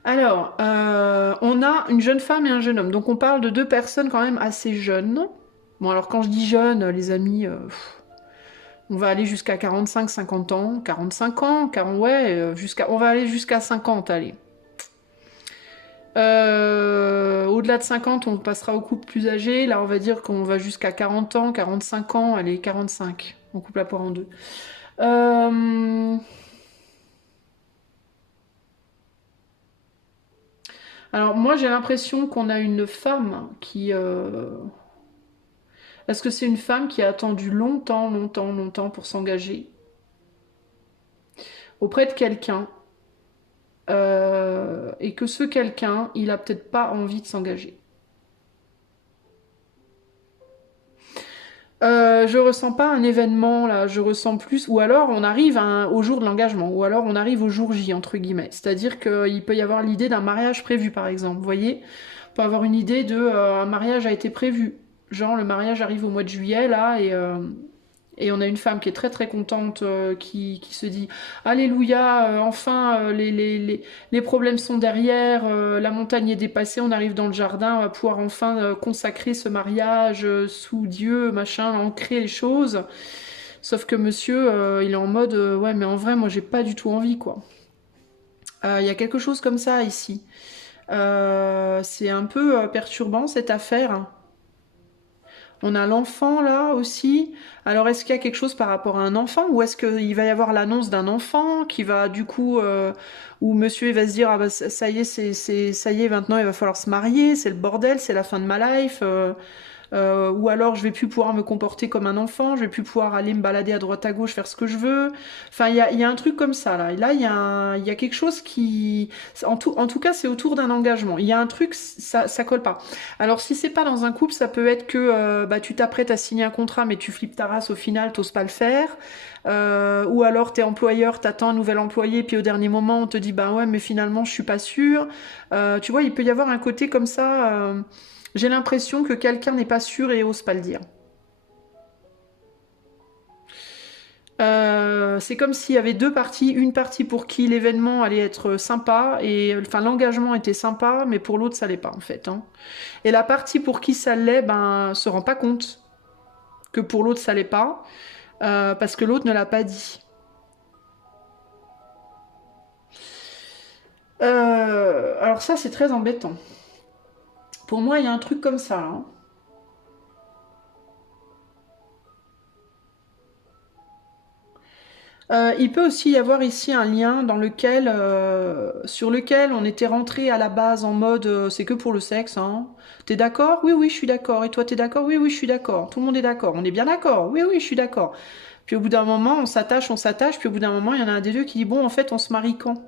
Alors, on a une jeune femme et un jeune homme. Donc on parle de deux personnes quand même assez jeunes. Bon, alors quand je dis jeunes, les amis, on va aller jusqu'à 45-50 ans. 45 ans, ouais, on va aller jusqu'à 50, allez. Au-delà de 50, on passera au couple plus âgé. Là, on va dire qu'on va jusqu'à 40 ans, 45 ans, allez, 45. On coupe la poire en deux. Alors, moi, j'ai l'impression qu'on a une femme qui... Est-ce que c'est une femme qui a attendu longtemps, longtemps, longtemps pour s'engager auprès de quelqu'un et que ce quelqu'un, il a peut-être pas envie de s'engager. Je ressens pas un événement là, je ressens plus, ou alors on arrive au jour de l'engagement, ou alors on arrive au jour J entre guillemets. C'est-à-dire qu'il peut y avoir l'idée d'un mariage prévu par exemple, vous voyez, on peut avoir une idée de un mariage a été prévu, genre le mariage arrive au mois de juillet là et on a une femme qui est très très contente, qui se dit Alléluia, enfin les problèmes sont derrière, la montagne est dépassée, on arrive dans le jardin, on va pouvoir enfin consacrer ce mariage sous Dieu, machin, ancrer les choses. Sauf que monsieur, il est en mode ouais, mais en vrai, moi j'ai pas du tout envie quoi. Il y a quelque chose comme ça ici. C'est un peu perturbant cette affaire. On a l'enfant là aussi. Alors est-ce qu'il y a quelque chose par rapport à un enfant ou est-ce qu'il va y avoir l'annonce d'un enfant qui va du coup où monsieur il va se dire ah bah ça y est ça y est maintenant il va falloir se marier, c'est le bordel, c'est la fin de ma life. Ou alors je vais plus pouvoir me comporter comme un enfant, je vais plus pouvoir aller me balader à droite à gauche, faire ce que je veux. Enfin, il y a un truc comme ça là. Et là, il y a quelque chose qui... En tout cas, c'est autour d'un engagement. Il y a un truc, ça colle pas. Alors, si c'est pas dans un couple, ça peut être que bah, tu t'apprêtes à signer un contrat, mais tu flippes ta race au final, t'oses pas le faire. Ou alors t'es employeur, t'attends un nouvel employé, puis au dernier moment, on te dit bah ouais, mais finalement, je suis pas sûre. Tu vois, il peut y avoir un côté comme ça... J'ai l'impression que quelqu'un n'est pas sûr et ose pas le dire. C'est comme s'il y avait deux parties, une partie pour qui l'événement allait être sympa, et enfin l'engagement était sympa, mais pour l'autre ça l'est pas en fait. Hein. Et la partie pour qui ça l'est, ben se rend pas compte que pour l'autre ça l'est pas, parce que l'autre ne l'a pas dit. Alors ça c'est très embêtant. Pour moi, il y a un truc comme ça, hein. Il peut aussi y avoir ici un lien dans lequel, sur lequel on était rentré à la base en mode c'est que pour le sexe, hein. T'es d'accord? Oui, oui, je suis d'accord. Et toi, t'es d'accord? Oui, oui, je suis d'accord. Tout le monde est d'accord. On est bien d'accord? Oui, oui, je suis d'accord. Puis au bout d'un moment, on s'attache, puis au bout d'un moment, il y en a un des deux qui dit bon, en fait, on se marie quand?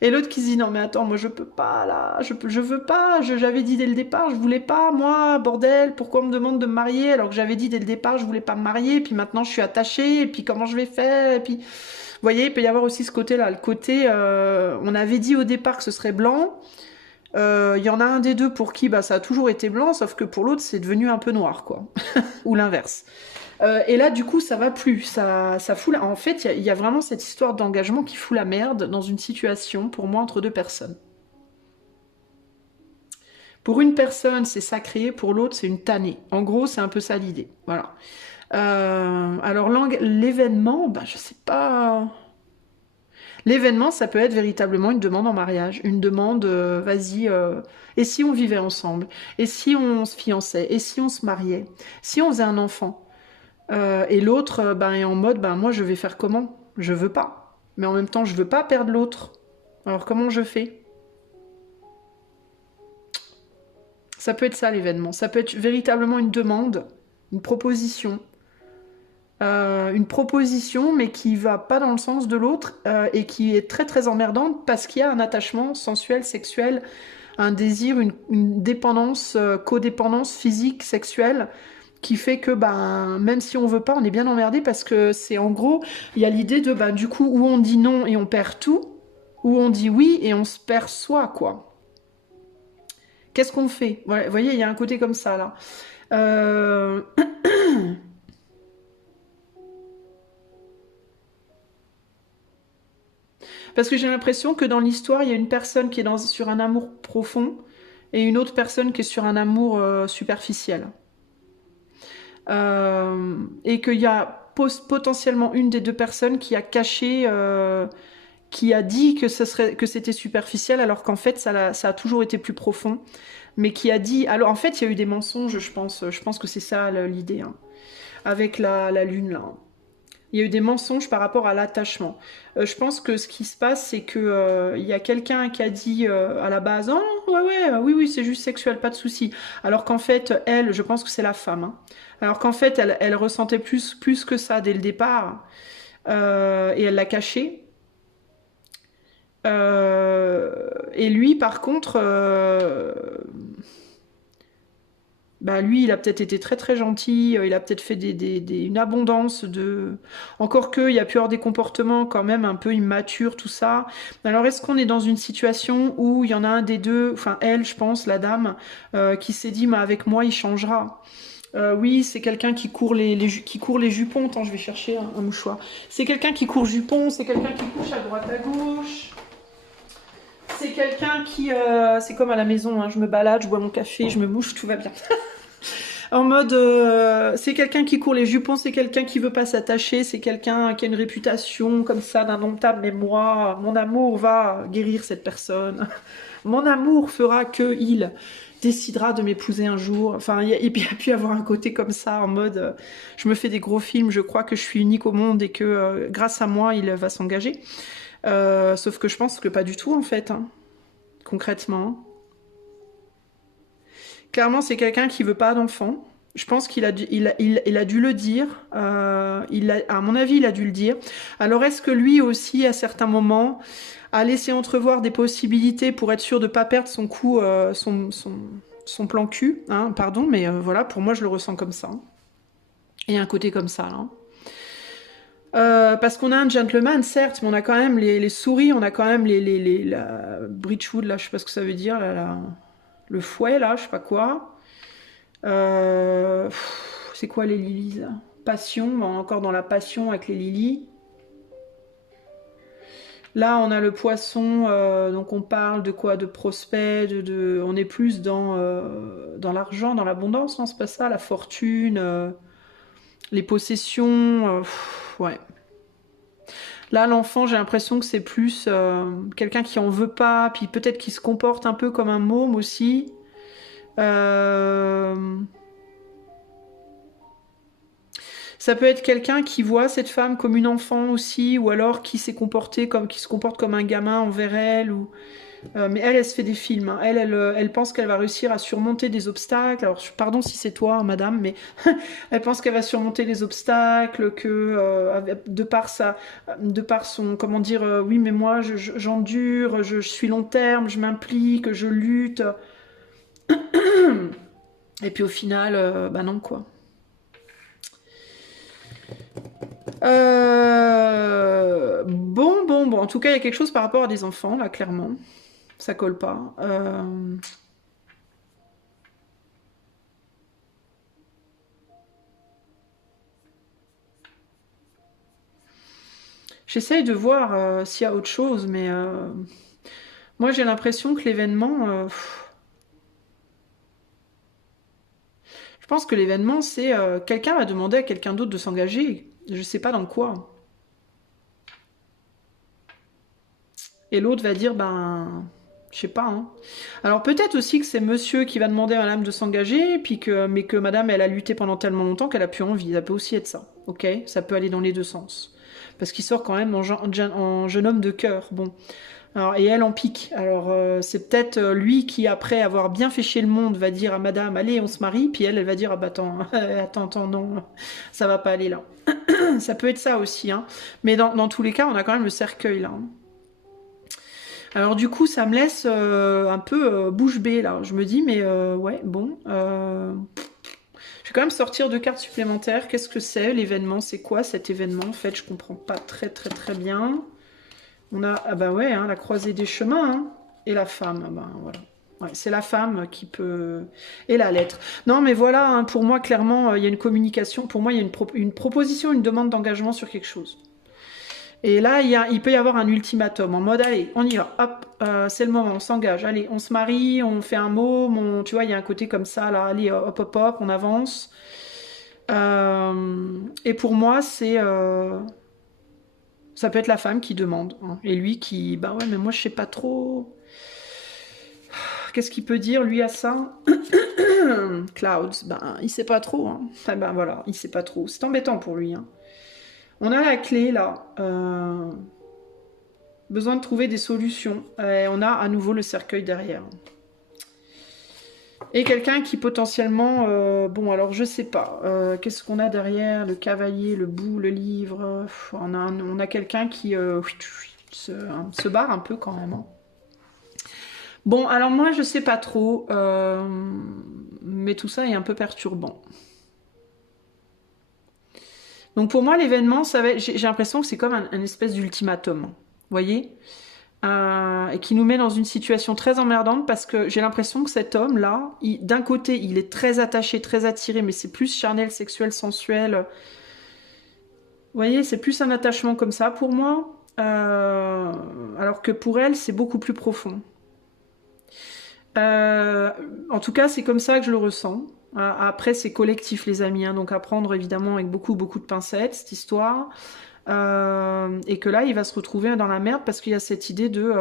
Et l'autre qui se dit non mais attends, moi je peux pas là, je veux pas, j'avais dit dès le départ, je voulais pas, moi, bordel, pourquoi on me demande de me marier alors que j'avais dit dès le départ je voulais pas me marier, puis maintenant je suis attachée, et puis comment je vais faire, et puis... Vous voyez, il peut y avoir aussi ce côté-là, le côté, on avait dit au départ que ce serait blanc, il y en a un des deux pour qui bah, ça a toujours été blanc, sauf que pour l'autre c'est devenu un peu noir, quoi, ou l'inverse. Et là, du coup, ça va plus. Ça fout En fait, il y a vraiment cette histoire d'engagement qui fout la merde dans une situation, pour moi, entre deux personnes. Pour une personne, c'est sacré, pour l'autre, c'est une tannée. En gros, c'est un peu ça l'idée. Voilà. Alors, l'événement, ben, je sais pas. L'événement, ça peut être véritablement une demande en mariage. Une demande, vas-y, et si on vivait ensemble? Et si on se fiançait? Et si on se mariait? Si on faisait un enfant? Et l'autre ben, est en mode, ben, moi je vais faire comment? Je veux pas. Mais en même temps, je veux pas perdre l'autre. Alors comment je fais? Ça peut être ça l'événement. Ça peut être véritablement une demande, une proposition. Une proposition, mais qui va pas dans le sens de l'autre et qui est très très emmerdante parce qu'il y a un attachement sensuel, sexuel, un désir, une dépendance, codépendance physique, sexuelle qui fait que ben même si on veut pas, on est bien emmerdé parce que c'est en gros, il y a l'idée de ben du coup où on dit non et on perd tout, ou on dit oui et on se perd soi quoi. Qu'est-ce qu'on fait? Voilà, vous voyez, il y a un côté comme ça là. Euh, Parce que j'ai l'impression que dans l'histoire, il y a une personne qui est sur un amour profond et une autre personne qui est sur un amour superficiel. Et qu'il y a potentiellement une des deux personnes qui a caché, qui a dit que que c'était superficiel, alors qu'en fait ça a toujours été plus profond, mais qui a dit, alors en fait il y a eu des mensonges, je pense que c'est ça l'idée, hein, avec la lune là. Il y a eu des mensonges par rapport à l'attachement. Je pense que ce qui se passe, c'est que il y a quelqu'un qui a dit à la base, oh ouais ouais, oui oui, c'est juste sexuel, pas de souci. Alors qu'en fait, elle, je pense que c'est la femme, hein. Alors qu'en fait, elle ressentait plus que ça dès le départ, et elle l'a caché. Et lui, par contre, bah lui, il a peut-être été très très gentil, il a peut-être fait une abondance de... Encore que, il y a pu avoir des comportements quand même un peu immatures, tout ça. Alors, est-ce qu'on est dans une situation où il y en a un des deux, enfin elle, je pense, la dame, qui s'est dit, mais avec moi, il changera. Oui, c'est quelqu'un qui court qui court les jupons. Attends, je vais chercher un mouchoir. C'est quelqu'un qui court jupons, c'est quelqu'un qui couche à droite à gauche. C'est quelqu'un qui... c'est comme à la maison, hein, je me balade, je bois mon café, je me mouche, tout va bien. En mode, c'est quelqu'un qui court les jupons, c'est quelqu'un qui veut pas s'attacher, c'est quelqu'un qui a une réputation comme ça d'indomptable, mais moi, mon amour va guérir cette personne. Mon amour fera que il décidera de m'épouser un jour. Enfin, il y a pu avoir un côté comme ça, en mode, je me fais des gros films, je crois que je suis unique au monde et que grâce à moi, il va s'engager. Sauf que je pense que pas du tout, en fait, hein, concrètement. Clairement, c'est quelqu'un qui veut pas d'enfant. Je pense qu'il a, il a dû le dire. À mon avis, il a dû le dire. Alors, est-ce que lui aussi, à certains moments, a laissé entrevoir des possibilités pour être sûr de ne pas perdre son coup, son plan cul, hein, pardon, mais voilà, pour moi, je le ressens comme ça. Il y a un côté comme ça, là. Parce qu'on a un gentleman, certes, mais on a quand même les souris, on a quand même la Bridgewood, là, je sais pas ce que ça veut dire, le fouet, là, je sais pas quoi. C'est quoi les lilies, là? Passion, on est encore dans la passion avec les lilies. Là, on a le poisson, donc on parle de quoi? De prospect, on est plus dans l'argent, dans l'abondance, non, c'est pas ça, la fortune, les possessions, ouais. Là, l'enfant, j'ai l'impression que c'est plus quelqu'un qui en veut pas, puis peut-être qui se comporte un peu comme un môme aussi. Euh, Ça peut être quelqu'un qui voit cette femme comme une enfant aussi, ou alors qui s'est comporté comme, qui se comporte comme un gamin envers elle, ou mais elle se fait des films, hein. Elle pense qu'elle va réussir à surmonter des obstacles. Alors, pardon si c'est toi, hein, madame, mais elle pense qu'elle va surmonter les obstacles, que de par son, comment dire, oui, mais moi, j'endure, je suis long terme, je m'implique, je lutte. Et puis au final, bah non, quoi. Bon. En tout cas, il y a quelque chose par rapport à des enfants, là, clairement. Ça colle pas. J'essaye de voir s'il y a autre chose, mais moi j'ai l'impression que l'événement, je pense que l'événement c'est quelqu'un va demander à quelqu'un d'autre de s'engager, je sais pas dans quoi, et l'autre va dire ben, je sais pas, hein. Alors peut-être aussi que c'est monsieur qui va demander à madame de s'engager, puis que mais que madame elle a lutté pendant tellement longtemps qu'elle a plus envie, ça peut aussi être ça, ok? Ça peut aller dans les deux sens, parce qu'il sort quand même en jeune homme de cœur, bon. Alors, et elle en pique. Alors, c'est peut-être lui qui, après avoir bien fait chier le monde, va dire à madame, allez, on se marie. Puis elle va dire, ah bah attends, attends, non, ça va pas aller là. Ça peut être ça aussi, hein. Mais dans tous les cas, on a quand même le cercueil là, hein. Alors du coup, ça me laisse un peu bouche bée là. Je me dis, mais ouais, bon. Je vais quand même sortir deux cartes supplémentaires. Qu'est-ce que c'est l'événement? C'est quoi cet événement? En fait, je comprends pas très bien. On a, ah bah ouais, hein, la croisée des chemins, hein, et la femme, bah voilà. Ouais, c'est la femme qui peut... Et la lettre. Non, mais voilà, hein, pour moi, clairement, il y a une communication. Pour moi, il y a une proposition, une demande d'engagement sur quelque chose. Et là, il peut y avoir un ultimatum en mode, allez, on y va, hop, c'est le moment, on s'engage, allez, on se marie, on fait un mot, tu vois, il y a un côté comme ça, là, allez, hop, on avance. Et pour moi, ça peut être la femme qui demande, hein, et lui qui, bah ouais, mais moi je sais pas trop. Qu'est-ce qu'il peut dire lui à ça? Clouds, ben il sait pas trop, hein. Ah ben voilà, il sait pas trop. C'est embêtant pour lui, hein. On a la clé là. Besoin de trouver des solutions. Et on a à nouveau le cercueil derrière. Et quelqu'un qui potentiellement, bon alors je sais pas, qu'est-ce qu'on a derrière? Le cavalier, le bout, le livre. On a quelqu'un qui se barre un peu quand même, hein. Bon, alors moi je sais pas trop, mais tout ça est un peu perturbant. Donc pour moi l'événement, j'ai l'impression que c'est comme un espèce d'ultimatum, vous voyez, et qui nous met dans une situation très emmerdante parce que j'ai l'impression que cet homme-là, d'un côté il est très attaché, très attiré, mais c'est plus charnel, sexuel, sensuel. Vous voyez, c'est plus un attachement comme ça pour moi, alors que pour elle c'est beaucoup plus profond. En tout cas, c'est comme ça que je le ressens. Après, c'est collectif, les amis, hein, donc à prendre évidemment avec beaucoup de pincettes, cette histoire. Et que là, il va se retrouver dans la merde parce qu'il y a cette idée de...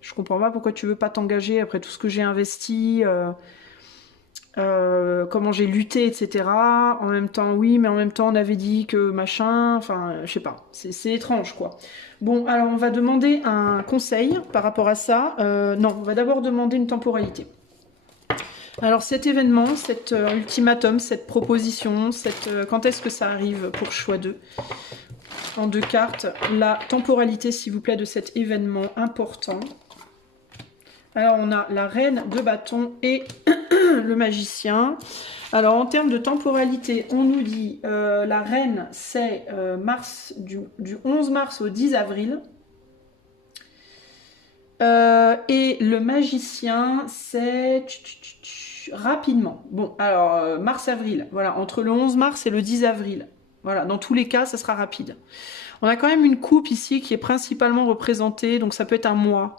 je comprends pas pourquoi tu veux pas t'engager après tout ce que j'ai investi, comment j'ai lutté, etc. En même temps, oui, mais en même temps, on avait dit que machin... Enfin, je sais pas, c'est étrange, quoi. Bon, alors on va demander un conseil par rapport à ça. Non, on va d'abord demander une temporalité. Alors cet événement, cet ultimatum, cette proposition, quand est-ce que ça arrive pour choix 2? En deux cartes, la temporalité, s'il vous plaît, de cet événement important. Alors on a la reine de bâton et le magicien. Alors en termes de temporalité, on nous dit la reine c'est du 11 mars au 10 avril. Et le magicien c'est rapidement. Bon, alors mars-avril, voilà, entre le 11 mars et le 10 avril. Voilà, dans tous les cas, ça sera rapide. On a quand même une coupe ici qui est principalement représentée, donc ça peut être un mois.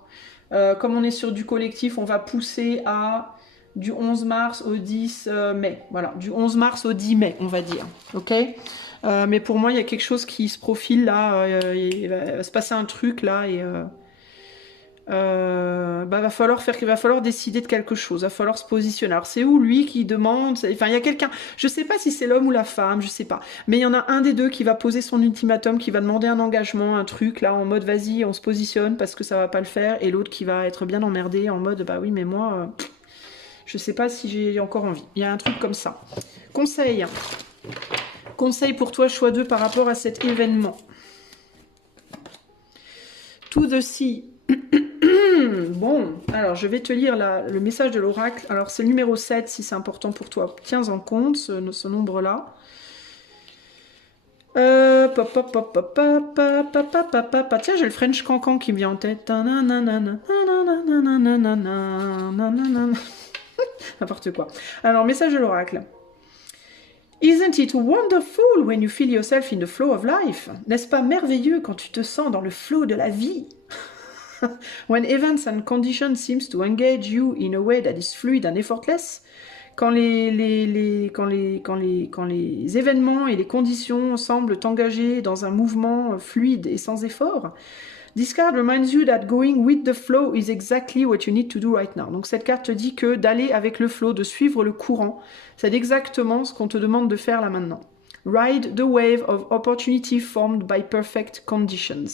Comme on est sur du collectif, on va pousser à du 11 mars au 10 mai. Voilà, du 11 mars au 10 mai, on va dire. Ok ? Mais pour moi, il y a quelque chose qui se profile là. Il va se passer un truc là et va falloir décider de quelque chose. Va falloir se positionner. Alors c'est où lui qui demande. Enfin, il y a quelqu'un. Je sais pas si c'est l'homme ou la femme. Je sais pas. Mais il y en a un des deux qui va poser son ultimatum, qui va demander un engagement, un truc là en mode vas-y, on se positionne parce que ça va pas le faire. Et l'autre qui va être bien emmerdé en mode bah oui, mais moi, je sais pas si j'ai encore envie. Il y a un truc comme ça. Conseil. Conseil pour toi, choix 2 par rapport à cet événement. To the sea. Bon, alors je vais te lire le message de l'oracle. Alors c'est le numéro 7 si c'est important pour toi. Tiens en compte ce nombre-là. Tiens, j'ai le French Cancan qui me vient en tête. N'importe quoi. Alors, message de l'oracle. Isn't it wonderful when you feel yourself in the flow of life? N'est-ce pas merveilleux quand tu te sens dans le flow de la vie? When events and conditions seems to engage you in a way that is fluid and effortless, quand les événements et les conditions semblent t'engager dans un mouvement fluide et sans effort, this card reminds you that going with the flow is exactly what you need to do right now. Donc cette carte te dit que d'aller avec le flow, de suivre le courant, c'est exactement ce qu'on te demande de faire là maintenant. Ride the wave of opportunity formed by perfect conditions.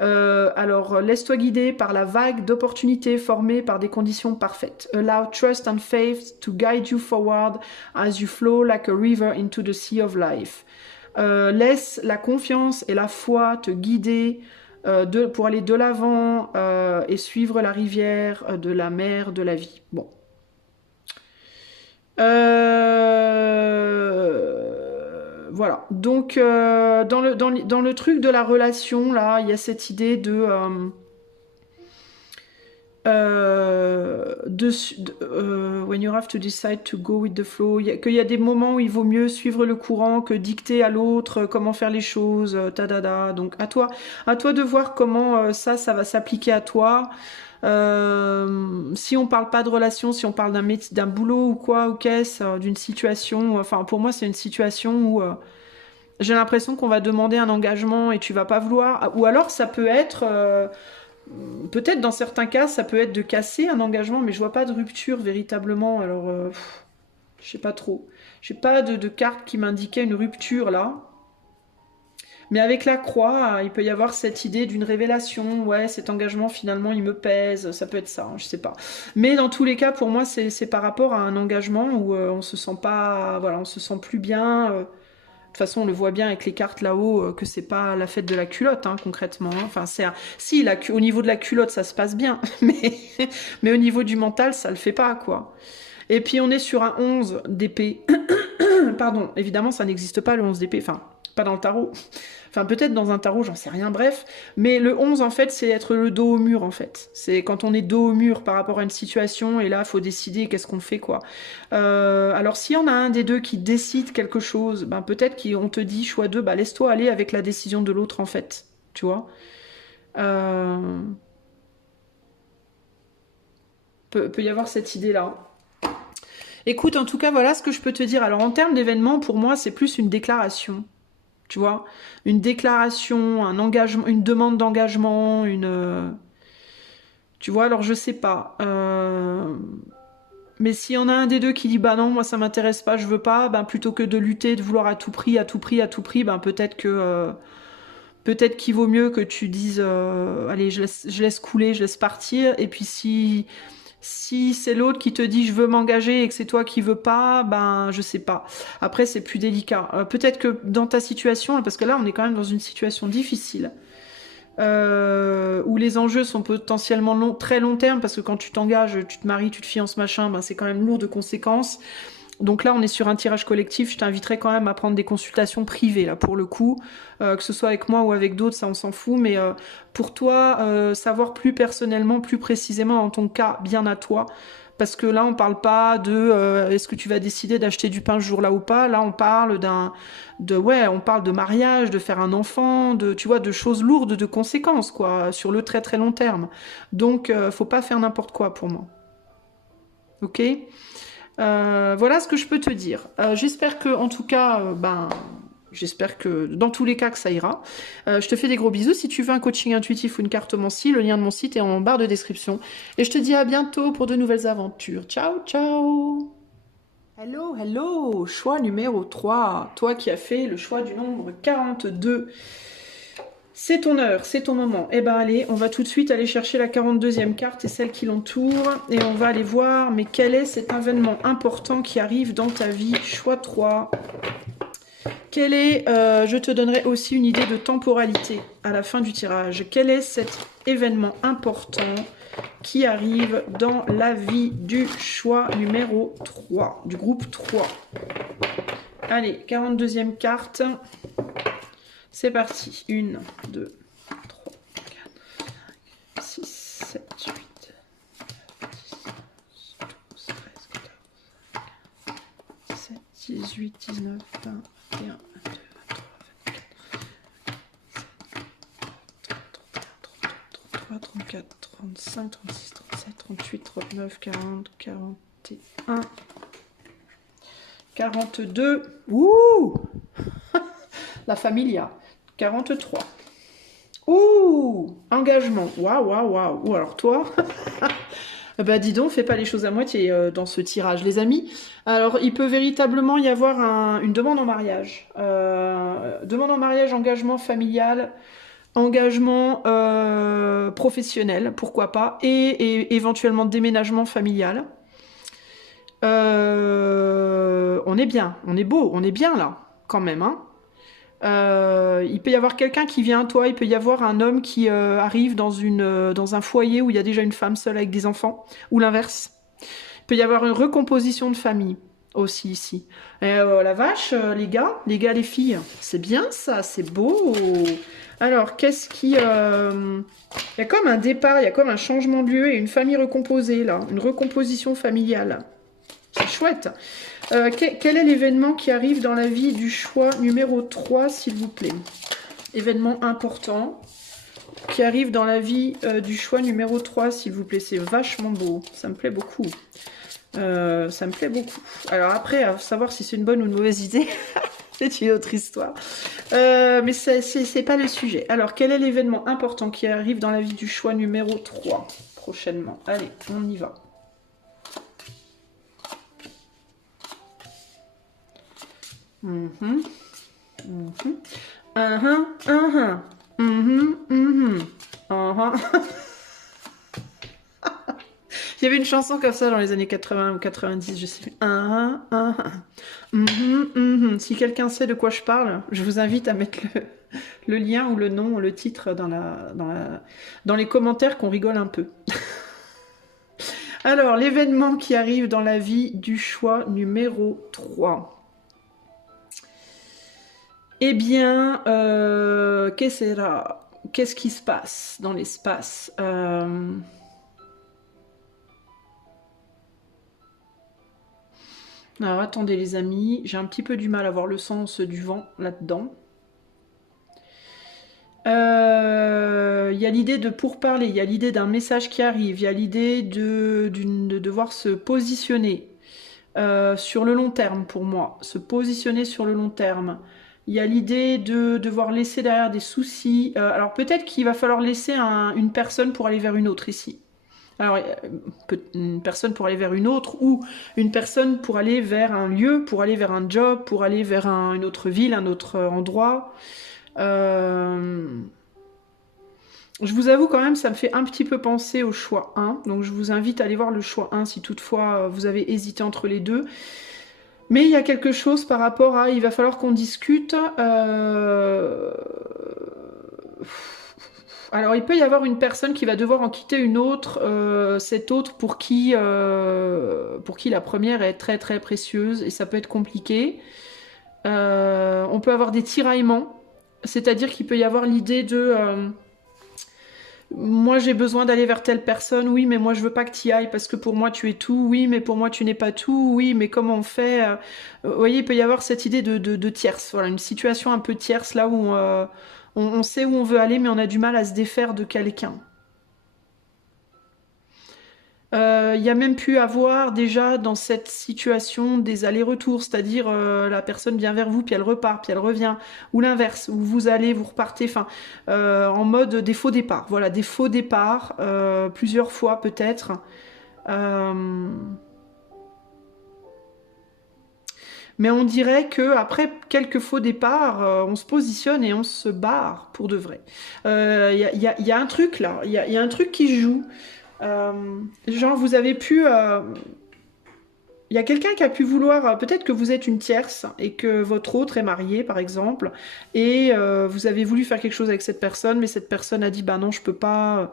Alors, laisse-toi guider par la vague d'opportunités formées par des conditions parfaites. Allow trust and faith to guide you forward as you flow like a river into the sea of life. Laisse la confiance et la foi te guider pour aller de l'avant et suivre la rivière de la mer de la vie. Bon. Voilà, donc dans le truc de la relation, là, il y a cette idée de when you have to decide to go with the flow, qu'il y a des moments où il vaut mieux suivre le courant que dicter à l'autre comment faire les choses, tadada. Donc à toi de voir comment ça va s'appliquer à toi. Si on parle pas de relation, si on parle d'un boulot ou quoi, ou qu'est-ce, d'une situation, enfin pour moi c'est une situation où j'ai l'impression qu'on va demander un engagement et tu vas pas vouloir, ou alors ça peut être, peut-être dans certains cas ça peut être de casser un engagement, mais je vois pas de rupture véritablement, alors je sais pas trop, j'ai pas de carte qui m'indiquait une rupture là. Mais avec la croix, il peut y avoir cette idée d'une révélation. Ouais, cet engagement, finalement, il me pèse. Ça peut être ça, hein, je sais pas. Mais dans tous les cas, pour moi, c'est par rapport à un engagement où on se sent pas... Voilà, on se sent plus bien. De toute façon, on le voit bien avec les cartes là-haut, que c'est pas la fête de la culotte, hein, concrètement. Hein. Enfin, si, au niveau de la culotte, ça se passe bien. Mais au niveau du mental, ça le fait pas, quoi. Et puis, on est sur un 11 d'épée. Pardon, évidemment, ça n'existe pas, le 11 d'épée. Enfin, pas dans le tarot. Enfin, peut-être dans un tarot, j'en sais rien, bref. Mais le 11, en fait, c'est être le dos au mur, en fait. C'est quand on est dos au mur par rapport à une situation, et là, il faut décider qu'est-ce qu'on fait, quoi. Alors, s'il y en a un des deux qui décide quelque chose, ben, peut-être qu'on te dit, choix 2, bah, laisse-toi aller avec la décision de l'autre, en fait. Tu vois peut y avoir cette idée-là. Écoute, en tout cas, voilà ce que je peux te dire. Alors, en termes d'événements, pour moi, c'est plus une déclaration. Tu vois, une déclaration, un engagement, une demande d'engagement, tu vois, alors je sais pas. Mais s'il y en a un des deux qui dit bah non, moi ça m'intéresse pas, je veux pas, ben plutôt que de lutter, de vouloir à tout prix, ben peut-être qu'il vaut mieux que tu dises allez, je laisse couler, je laisse partir. Et puis si c'est l'autre qui te dit je veux m'engager et que c'est toi qui veux pas, ben je sais pas. Après c'est plus délicat. Peut-être que dans ta situation, parce que là on est quand même dans une situation difficile, où les enjeux sont potentiellement très long terme, parce que quand tu t'engages, tu te maries, tu te fiances, machin, ben c'est quand même lourd de conséquences. Donc là, on est sur un tirage collectif. Je t'inviterai quand même à prendre des consultations privées, là, pour le coup. Que ce soit avec moi ou avec d'autres, ça, on s'en fout. Mais pour toi, savoir plus personnellement, plus précisément dans ton cas, bien à toi. Parce que là, on parle pas de est-ce que tu vas décider d'acheter du pain ce jour-là ou pas. Là, on parle on parle de mariage, de faire un enfant, tu vois, de choses lourdes de conséquences, quoi, sur le très très long terme. Donc, faut pas faire n'importe quoi pour moi. Ok ? Voilà ce que je peux te dire. J'espère que, en tout cas, j'espère que dans tous les cas que ça ira. Je te fais des gros bisous. Si tu veux un coaching intuitif ou une cartomancie, le lien de mon site est en barre de description. Et je te dis à bientôt pour de nouvelles aventures. Ciao, ciao! Hello, hello! Choix numéro 3. Toi qui as fait le choix du nombre 42. C'est ton heure, c'est ton moment. Eh ben allez, on va tout de suite aller chercher la 42e carte et celle qui l'entoure. Et on va aller voir, mais quel est cet événement important qui arrive dans ta vie? Choix 3. Quel est, je te donnerai aussi une idée de temporalité à la fin du tirage. Quel est cet événement important qui arrive dans la vie du choix numéro 3, du groupe 3? Allez, 42e carte. C'est parti. 1, 2, 3, 4, 5, 6, 7, 8, 9, 10, 11, 12, 13, 14, 17, 18, 19, 20, 21, 22, 23, 24, 34, 35, 36, 37, 38, 39, 40, 41, 42. Ouh! La familia. 43. Ouh! Engagement. Waouh, waouh, waouh. Ou alors toi, bah dis donc, fais pas les choses à moitié dans ce tirage, les amis. Alors, il peut véritablement y avoir une demande en mariage. Demande en mariage, engagement familial, engagement professionnel, pourquoi pas, et éventuellement déménagement familial. On est bien, on est beau, on est bien là, quand même, hein. Il peut y avoir quelqu'un qui vient à toi, il peut y avoir un homme qui arrive dans un foyer où il y a déjà une femme seule avec des enfants, ou l'inverse. Il peut y avoir une recomposition de famille aussi ici. Et, la vache, les gars, les filles, c'est bien ça, c'est beau. Alors, qu'est-ce qui... Il y a comme un départ, il y a comme un changement de lieu et une famille recomposée là, une recomposition familiale. C'est chouette. Quel est l'événement qui arrive dans la vie du choix numéro 3, s'il vous plaît? Événement important qui arrive dans la vie du choix numéro 3, s'il vous plaît. C'est vachement beau. Ça me plaît beaucoup. Ça me plaît beaucoup. Alors après, à savoir si c'est une bonne ou une mauvaise idée, c'est une autre histoire. Mais c'est pas le sujet. Alors, quel est l'événement important qui arrive dans la vie du choix numéro 3 prochainement? Allez, on y va. Il y avait une chanson comme ça dans les années 80 ou 90, je sais plus. Si quelqu'un sait de quoi je parle, je vous invite à mettre le lien ou le nom ou le titre dans les commentaires, qu'on rigole un peu. Alors, l'événement qui arrive dans la vie du choix numéro 3. Eh bien, qu'est-ce qui se passe dans l'espace? Alors, attendez les amis, j'ai un petit peu du mal à voir le sens du vent là-dedans. Il y a l'idée de pourparler, il y a l'idée d'un message qui arrive, il y a l'idée de devoir se positionner sur le long terme pour moi, se positionner sur le long terme. Il y a l'idée de devoir laisser derrière des soucis. Alors peut-être qu'il va falloir laisser une personne pour aller vers une autre ici. Alors une personne pour aller vers une autre, ou une personne pour aller vers un lieu, pour aller vers un job, pour aller vers une autre ville, un autre endroit. Je vous avoue quand même, ça me fait un petit peu penser au choix 1. Donc je vous invite à aller voir le choix 1 si toutefois vous avez hésité entre les deux. Mais il y a quelque chose par rapport à... Il va falloir qu'on discute. Alors, il peut y avoir une personne qui va devoir en quitter une autre. Cette autre pour qui la première est très très précieuse. Et ça peut être compliqué. On peut avoir des tiraillements. C'est-à-dire qu'il peut y avoir l'idée de... moi j'ai besoin d'aller vers telle personne, oui mais moi je veux pas que tu y ailles parce que pour moi tu es tout, oui mais pour moi tu n'es pas tout, oui mais comment on fait, vous voyez, il peut y avoir cette idée de tierce, voilà, une situation un peu tierce là où on sait où on veut aller mais on a du mal à se défaire de quelqu'un. Il y a même pu avoir déjà dans cette situation des allers-retours, c'est-à-dire la personne vient vers vous, puis elle repart, puis elle revient, ou l'inverse, où vous allez, vous repartez, enfin, en mode des faux départs. Voilà, des faux départs, plusieurs fois peut-être. Mais on dirait que après quelques faux départs, on se positionne et on se barre pour de vrai. Il y a un truc là, il y a un truc qui joue. Genre vous avez pu... il y a quelqu'un qui a pu vouloir, peut-être que vous êtes une tierce et que votre autre est marié par exemple, et vous avez voulu faire quelque chose avec cette personne, mais cette personne a dit bah non je peux pas,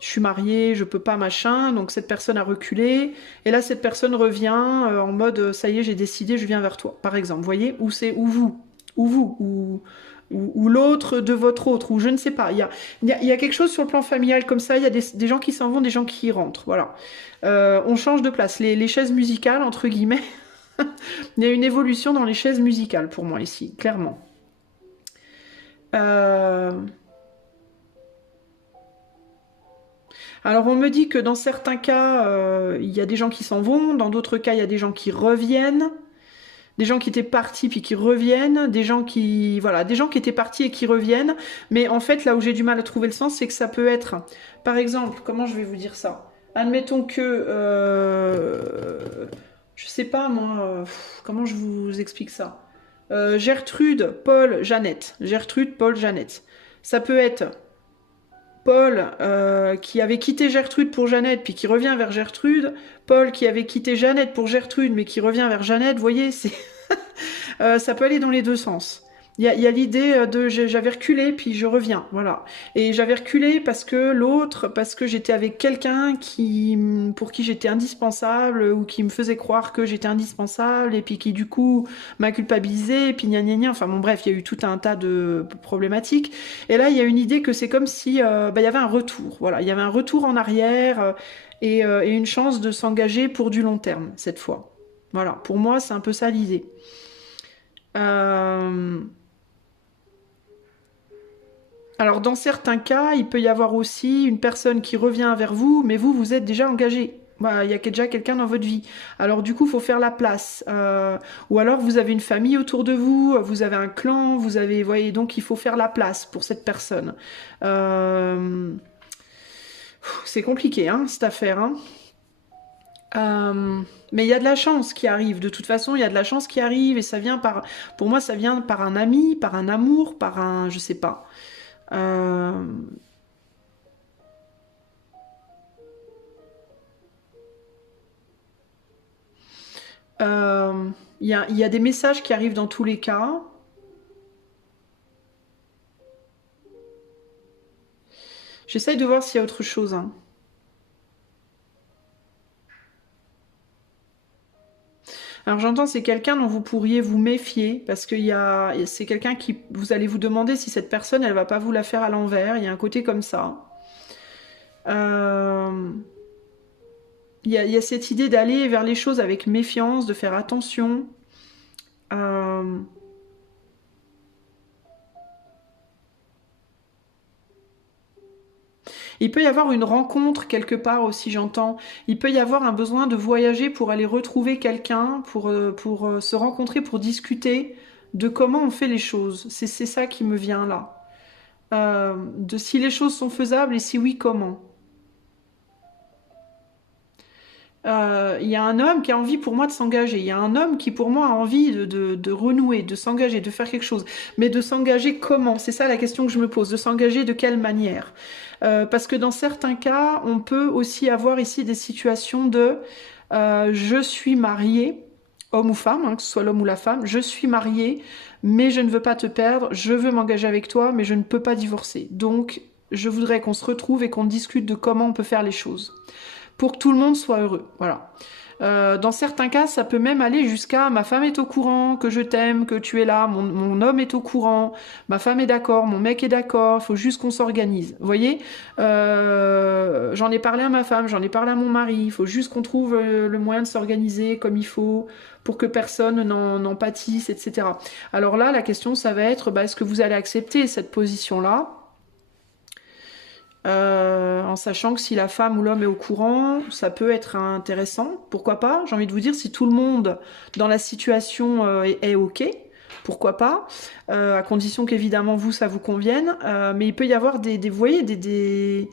je suis mariée, je peux pas machin, donc cette personne a reculé, et là cette personne revient en mode ça y est j'ai décidé, je viens vers toi par exemple, vous voyez, ou c'est ou vous, ou l'autre de votre autre, ou je ne sais pas. Il y a quelque chose sur le plan familial comme ça, il y a des gens qui s'en vont, des gens qui rentrent, voilà. On change de place. Les chaises musicales, entre guillemets, il y a une évolution dans les chaises musicales pour moi ici, clairement. Alors on me dit que dans certains cas, il y a des gens qui s'en vont, dans d'autres cas, il y a des gens qui reviennent. Des gens qui étaient partis puis qui reviennent, des gens qui voilà, des gens qui étaient partis et qui reviennent. Mais en fait, là où j'ai du mal à trouver le sens, c'est que ça peut être, par exemple, comment je vais vous dire ça? Admettons que, je sais pas moi, comment je vous explique ça? Gertrude, Paul, Jeannette. Gertrude, Paul, Jeannette. Ça peut être Paul qui avait quitté Gertrude pour Jeannette, puis qui revient vers Gertrude. Paul qui avait quitté Jeannette pour Gertrude, mais qui revient vers Jeannette. Vous voyez, c'est ça peut aller dans les deux sens. Il y a l'idée de j'avais reculé puis je reviens, voilà. Et j'avais reculé parce que l'autre, parce que j'étais avec quelqu'un pour qui j'étais indispensable ou qui me faisait croire que j'étais indispensable et puis qui du coup m'a culpabilisé et puis gna gna gna. Enfin bon bref, il y a eu tout un tas de problématiques. Et là il y a une idée que c'est comme si bah, il y avait un retour, voilà, il y avait un retour en arrière et une chance de s'engager pour du long terme cette fois. Voilà, pour moi c'est un peu ça l'idée. Euh, Alors, dans certains cas, il peut y avoir aussi une personne qui revient vers vous, mais vous, vous êtes déjà engagé. Bah, il y a déjà quelqu'un dans votre vie. Alors, du coup, il faut faire la place. Ou alors, vous avez une famille autour de vous, vous avez un clan, vous avez, voyez, donc il faut faire la place pour cette personne. Euh, C'est compliqué, hein, cette affaire, hein. Mais il y a de la chance qui arrive. De toute façon, il y a de la chance qui arrive et ça vient par, pour moi, ça vient par un ami, par un amour, par un, je sais pas. Euh, il y a des messages qui arrivent dans tous les cas. J'essaye de voir s'il y a autre chose, hein. Alors j'entends c'est quelqu'un dont vous pourriez vous méfier parce c'est quelqu'un qui vous allez vous demander si cette personne elle va pas vous la faire à l'envers. Il y a un côté comme ça. Euh, il y a cette idée d'aller vers les choses avec méfiance, de faire attention. Euh, Il peut y avoir une rencontre quelque part aussi, j'entends. Il peut y avoir un besoin de voyager pour aller retrouver quelqu'un, pour se rencontrer, pour discuter de comment on fait les choses. C'est ça qui me vient là. De si les choses sont faisables et si oui, comment. Il y a un homme qui a envie pour moi de s'engager. Il y a un homme qui pour moi a envie de renouer, de s'engager, de faire quelque chose. Mais de s'engager comment? C'est ça la question que je me pose. De s'engager de quelle manière? Parce que dans certains cas, on peut aussi avoir ici des situations de je suis mariée, homme ou femme, hein, que ce soit l'homme ou la femme, je suis mariée, mais je ne veux pas te perdre, je veux m'engager avec toi, mais je ne peux pas divorcer. Donc, je voudrais qu'on se retrouve et qu'on discute de comment on peut faire les choses pour que tout le monde soit heureux. Voilà. Dans certains cas, ça peut même aller jusqu'à ma femme est au courant que je t'aime, que tu es là, mon homme est au courant, ma femme est d'accord, mon mec est d'accord, il faut juste qu'on s'organise. Vous voyez, j'en ai parlé à ma femme, j'en ai parlé à mon mari, il faut juste qu'on trouve le moyen de s'organiser comme il faut pour que personne n'en pâtisse, etc. Alors là, la question, ça va être, bah, est-ce que vous allez accepter cette position-là en sachant que si la femme ou l'homme est au courant, ça peut être intéressant. Pourquoi pas? J'ai envie de vous dire, si tout le monde dans la situation est OK, pourquoi pas? À condition qu'évidemment vous, ça vous convienne. Mais il peut y avoir vous voyez, il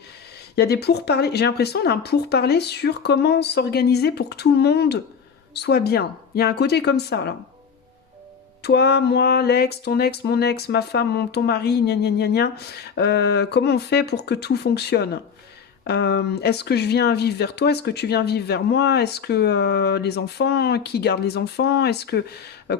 y a des pourparlers. J'ai l'impression d'un pourparler sur comment s'organiser pour que tout le monde soit bien. Il y a un côté comme ça, là. Toi, moi, l'ex, ton ex, mon ex, ma femme, ton mari, gna gna gna gna. Comment on fait pour que tout fonctionne? Est-ce que je viens vivre vers toi? Est-ce que tu viens vivre vers moi? Est-ce que les enfants, qui garde les enfants? Est-ce que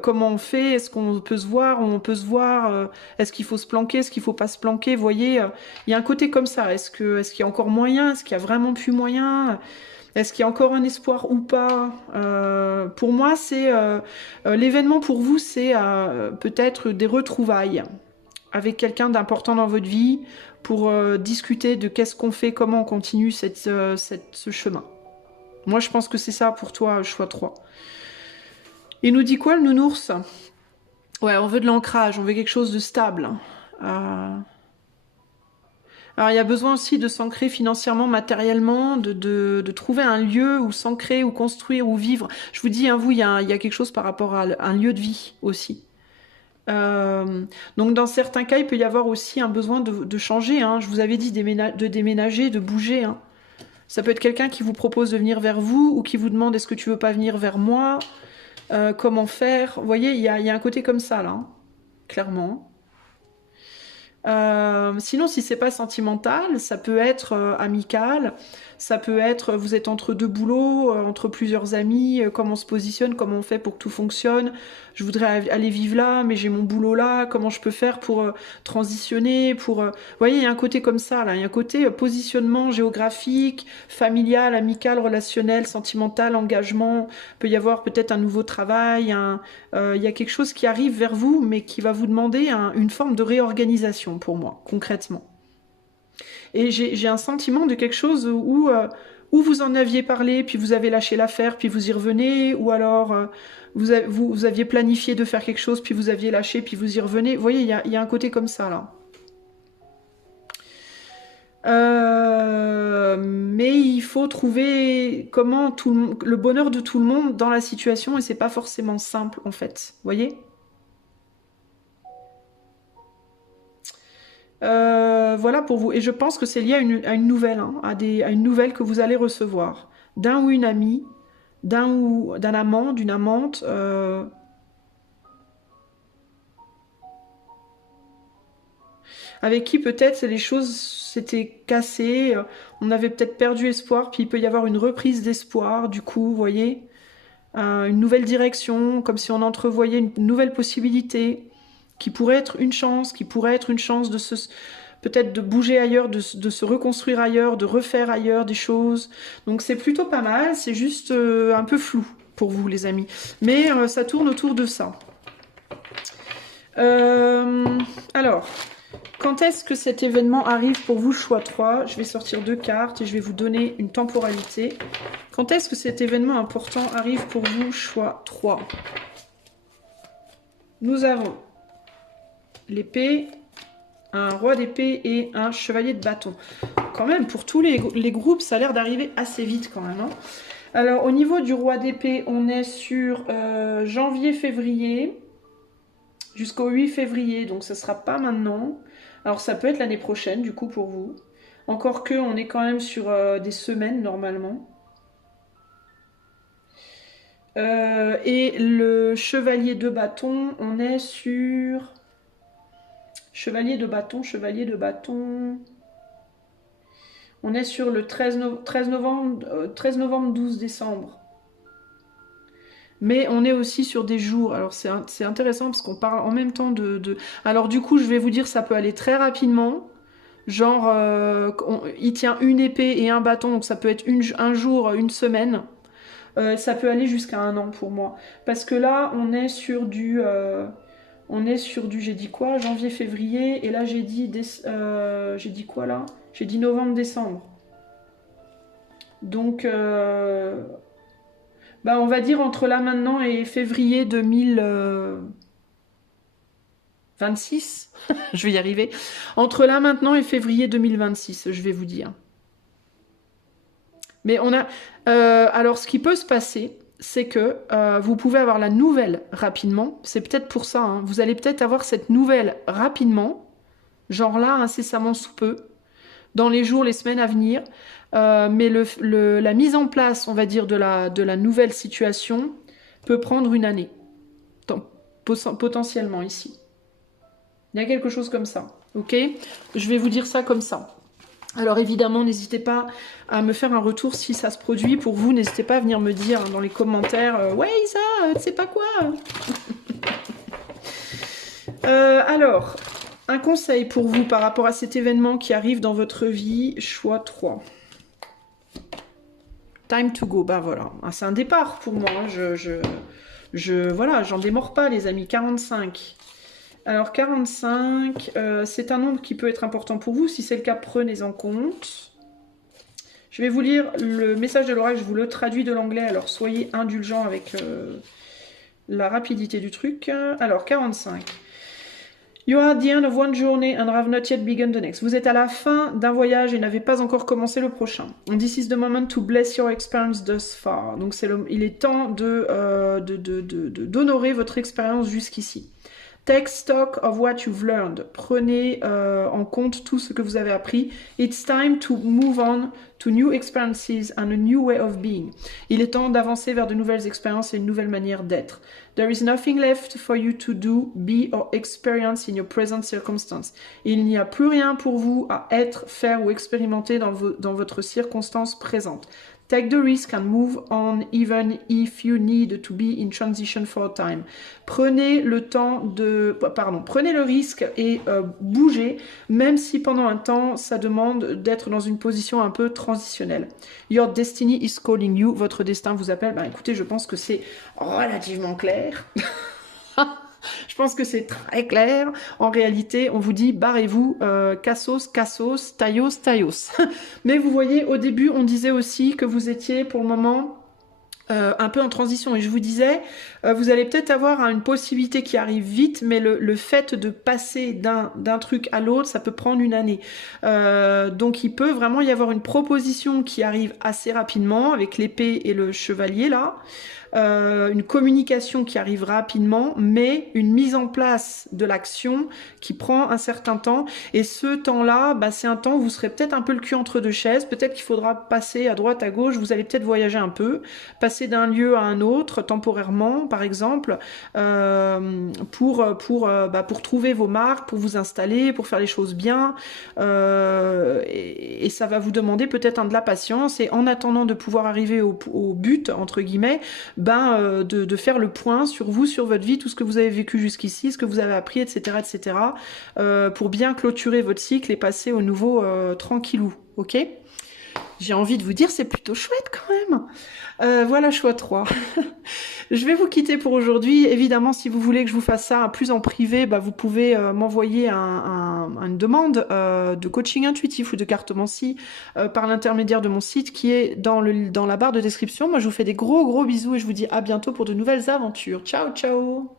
comment on fait? Est-ce qu'on peut se voir? On peut se voir? Est-ce qu'il faut se planquer? Est-ce qu'il faut pas se planquer? Vous voyez, il y a un côté comme ça. Est-ce qu'il y a encore moyen? Est-ce qu'il y a vraiment plus moyen? Est-ce qu'il y a encore un espoir ou pas? Pour moi, c'est l'événement pour vous, c'est peut-être des retrouvailles avec quelqu'un d'important dans votre vie pour discuter de qu'est-ce qu'on fait, comment on continue ce chemin. Moi, je pense que c'est ça pour toi, choix 3. Il nous dit quoi, le nounours? Ouais, on veut de l'ancrage, on veut quelque chose de stable. Alors, il y a besoin aussi de s'ancrer financièrement, matériellement, de trouver un lieu où s'ancrer, où construire, où vivre. Je vous dis, hein, vous, il y a quelque chose par rapport à un lieu de vie aussi. Donc dans certains cas, il peut y avoir aussi un besoin de changer. Hein. Je vous avais dit de déménager, de bouger. Hein. Ça peut être quelqu'un qui vous propose de venir vers vous ou qui vous demande est-ce que tu veux pas venir vers moi, comment faire. Vous voyez, il y a un côté comme ça là, hein, clairement. Sinon, si c'est pas sentimental, ça peut être amical, ça peut être vous êtes entre deux boulots, entre plusieurs amis, comment on se positionne, comment on fait pour que tout fonctionne. Je voudrais aller vivre là, mais j'ai mon boulot là, comment je peux faire pour transitionner, vous voyez, il y a un côté comme ça là, il y a un côté positionnement géographique, familial, amical, relationnel, sentimental, engagement. Il peut y avoir peut-être un nouveau travail, il y a quelque chose qui arrive vers vous, mais qui va vous demander une forme de réorganisation pour moi, concrètement. Et j'ai un sentiment de quelque chose où vous en aviez parlé, puis vous avez lâché l'affaire, puis vous y revenez, ou alors vous aviez planifié de faire quelque chose, puis vous aviez lâché, puis vous y revenez. Vous voyez, il y a un côté comme ça, là. Mais il faut trouver comment le bonheur de tout le monde dans la situation, et c'est pas forcément simple, en fait. Vous voyez? Voilà pour vous. Et je pense que c'est lié à une nouvelle, hein, à une nouvelle que vous allez recevoir. D'un ou une amie, d'un amant, d'une amante. Avec qui peut-être les choses s'étaient cassées, on avait peut-être perdu espoir, puis il peut y avoir une reprise d'espoir, du coup, vous voyez, une nouvelle direction, comme si on entrevoyait une nouvelle possibilité, qui pourrait être une chance, qui pourrait être une chance peut-être de bouger ailleurs, de se reconstruire ailleurs, de refaire ailleurs des choses. Donc c'est plutôt pas mal, c'est juste un peu flou pour vous les amis. Mais ça tourne autour de ça. Alors, quand est-ce que cet événement arrive pour vous, choix 3? Je vais sortir 2 cartes et je vais vous donner une temporalité. Quand est-ce que cet événement important arrive pour vous, choix 3? Nous avons l'épée, un roi d'épée et un chevalier de bâton. Quand même, pour tous les groupes, ça a l'air d'arriver assez vite quand même. Hein. Alors, au niveau du roi d'épée, on est sur janvier-février jusqu'au 8 février, donc ça sera pas maintenant. Alors, ça peut être l'année prochaine, du coup, pour vous. Encore que, on est quand même sur des semaines, normalement. Et le chevalier de bâton, on est sur... Chevalier de bâton, chevalier de bâton... On est sur le 13 novembre, 12 décembre. Mais on est aussi sur des jours. Alors c'est intéressant parce qu'on parle en même temps de... Alors du coup, je vais vous dire, ça peut aller très rapidement. Genre, il tient une épée et un bâton, donc ça peut être un jour, une semaine. Ça peut aller jusqu'à un an pour moi. Parce que là, on est sur du... j'ai dit quoi? Janvier, février. Et là, j'ai dit quoi là? J'ai dit novembre, décembre. Donc, bah, on va dire entre là maintenant et février 2000... 26, je vais y arriver. Entre là maintenant et février 2026, je vais vous dire. Mais on a... alors, ce qui peut se passer, c'est que vous pouvez avoir la nouvelle rapidement. C'est peut-être pour ça. Hein. Vous allez peut-être avoir cette nouvelle rapidement, genre là, incessamment sous peu, dans les jours, les semaines à venir. Mais la mise en place, on va dire, de la nouvelle situation peut prendre une année, potentiellement ici. Il y a quelque chose comme ça, ok? Je vais vous dire ça comme ça. Alors évidemment, n'hésitez pas à me faire un retour si ça se produit. Pour vous, n'hésitez pas à venir me dire dans les commentaires « Ouais Isa, tu sais pas quoi ?» Alors, un conseil pour vous par rapport à cet événement qui arrive dans votre vie, choix 3. Time to go, bah voilà. C'est un départ pour moi, voilà, j'en démords pas les amis, 45. Alors 45, c'est un nombre qui peut être important pour vous. Si c'est le cas, prenez en compte. Je vais vous lire le message de l'oracle, je vous le traduis de l'anglais, alors soyez indulgents avec la rapidité du truc. Alors 45. You are at the end of one journey and have not yet begun the next. Vous êtes à la fin d'un voyage et n'avez pas encore commencé le prochain. And this is the moment to bless your experience thus far. Donc il est temps d'honorer votre expérience jusqu'ici. Take stock of what you've learned. Prenez en compte tout ce que vous avez appris. It's time to move on to new experiences and a new way of being. Il est temps d'avancer vers de nouvelles expériences et une nouvelle manière d'être. There is nothing left for you to do, be or experience in your present circumstance. Il n'y a plus rien pour vous à être, faire ou expérimenter dans votre circonstance présente. Take the risk and move on even if you need to be in transition for a time. Prenez le risque et bougez, même si pendant un temps, ça demande d'être dans une position un peu transitionnelle. Your destiny is calling you. Votre destin vous appelle. Ben, écoutez, je pense que c'est relativement clair. Je pense que c'est très clair. En réalité, on vous dit barrez-vous, cassos, cassos, taillos, taillos. Mais vous voyez, au début, on disait aussi que vous étiez pour le moment un peu en transition. Et je vous disais, vous allez peut-être avoir une possibilité qui arrive vite, mais le fait de passer d'un truc à l'autre, ça peut prendre une année. Donc il peut vraiment y avoir une proposition qui arrive assez rapidement avec l'épée et le chevalier là. Une communication qui arrive rapidement, mais une mise en place de l'action qui prend un certain temps. Et ce temps-là, bah, c'est un temps où vous serez peut-être un peu le cul entre deux chaises. Peut-être qu'il faudra passer à droite, à gauche. Vous allez peut-être voyager un peu, passer d'un lieu à un autre temporairement, par exemple, pour trouver vos marques, pour vous installer, pour faire les choses bien. Et ça va vous demander peut-être de la patience. Et en attendant de pouvoir arriver au but, entre guillemets, de faire le point sur vous, sur votre vie, tout ce que vous avez vécu jusqu'ici, ce que vous avez appris, etc., etc., pour bien clôturer votre cycle et passer au nouveau tranquillou, ok? J'ai envie de vous dire, c'est plutôt chouette quand même. Voilà, choix 3. Je vais vous quitter pour aujourd'hui. Évidemment, si vous voulez que je vous fasse ça plus en privé, vous pouvez m'envoyer une demande de coaching intuitif ou de cartomancie par l'intermédiaire de mon site qui est dans la barre de description. Moi, je vous fais des gros bisous et je vous dis à bientôt pour de nouvelles aventures. Ciao, ciao!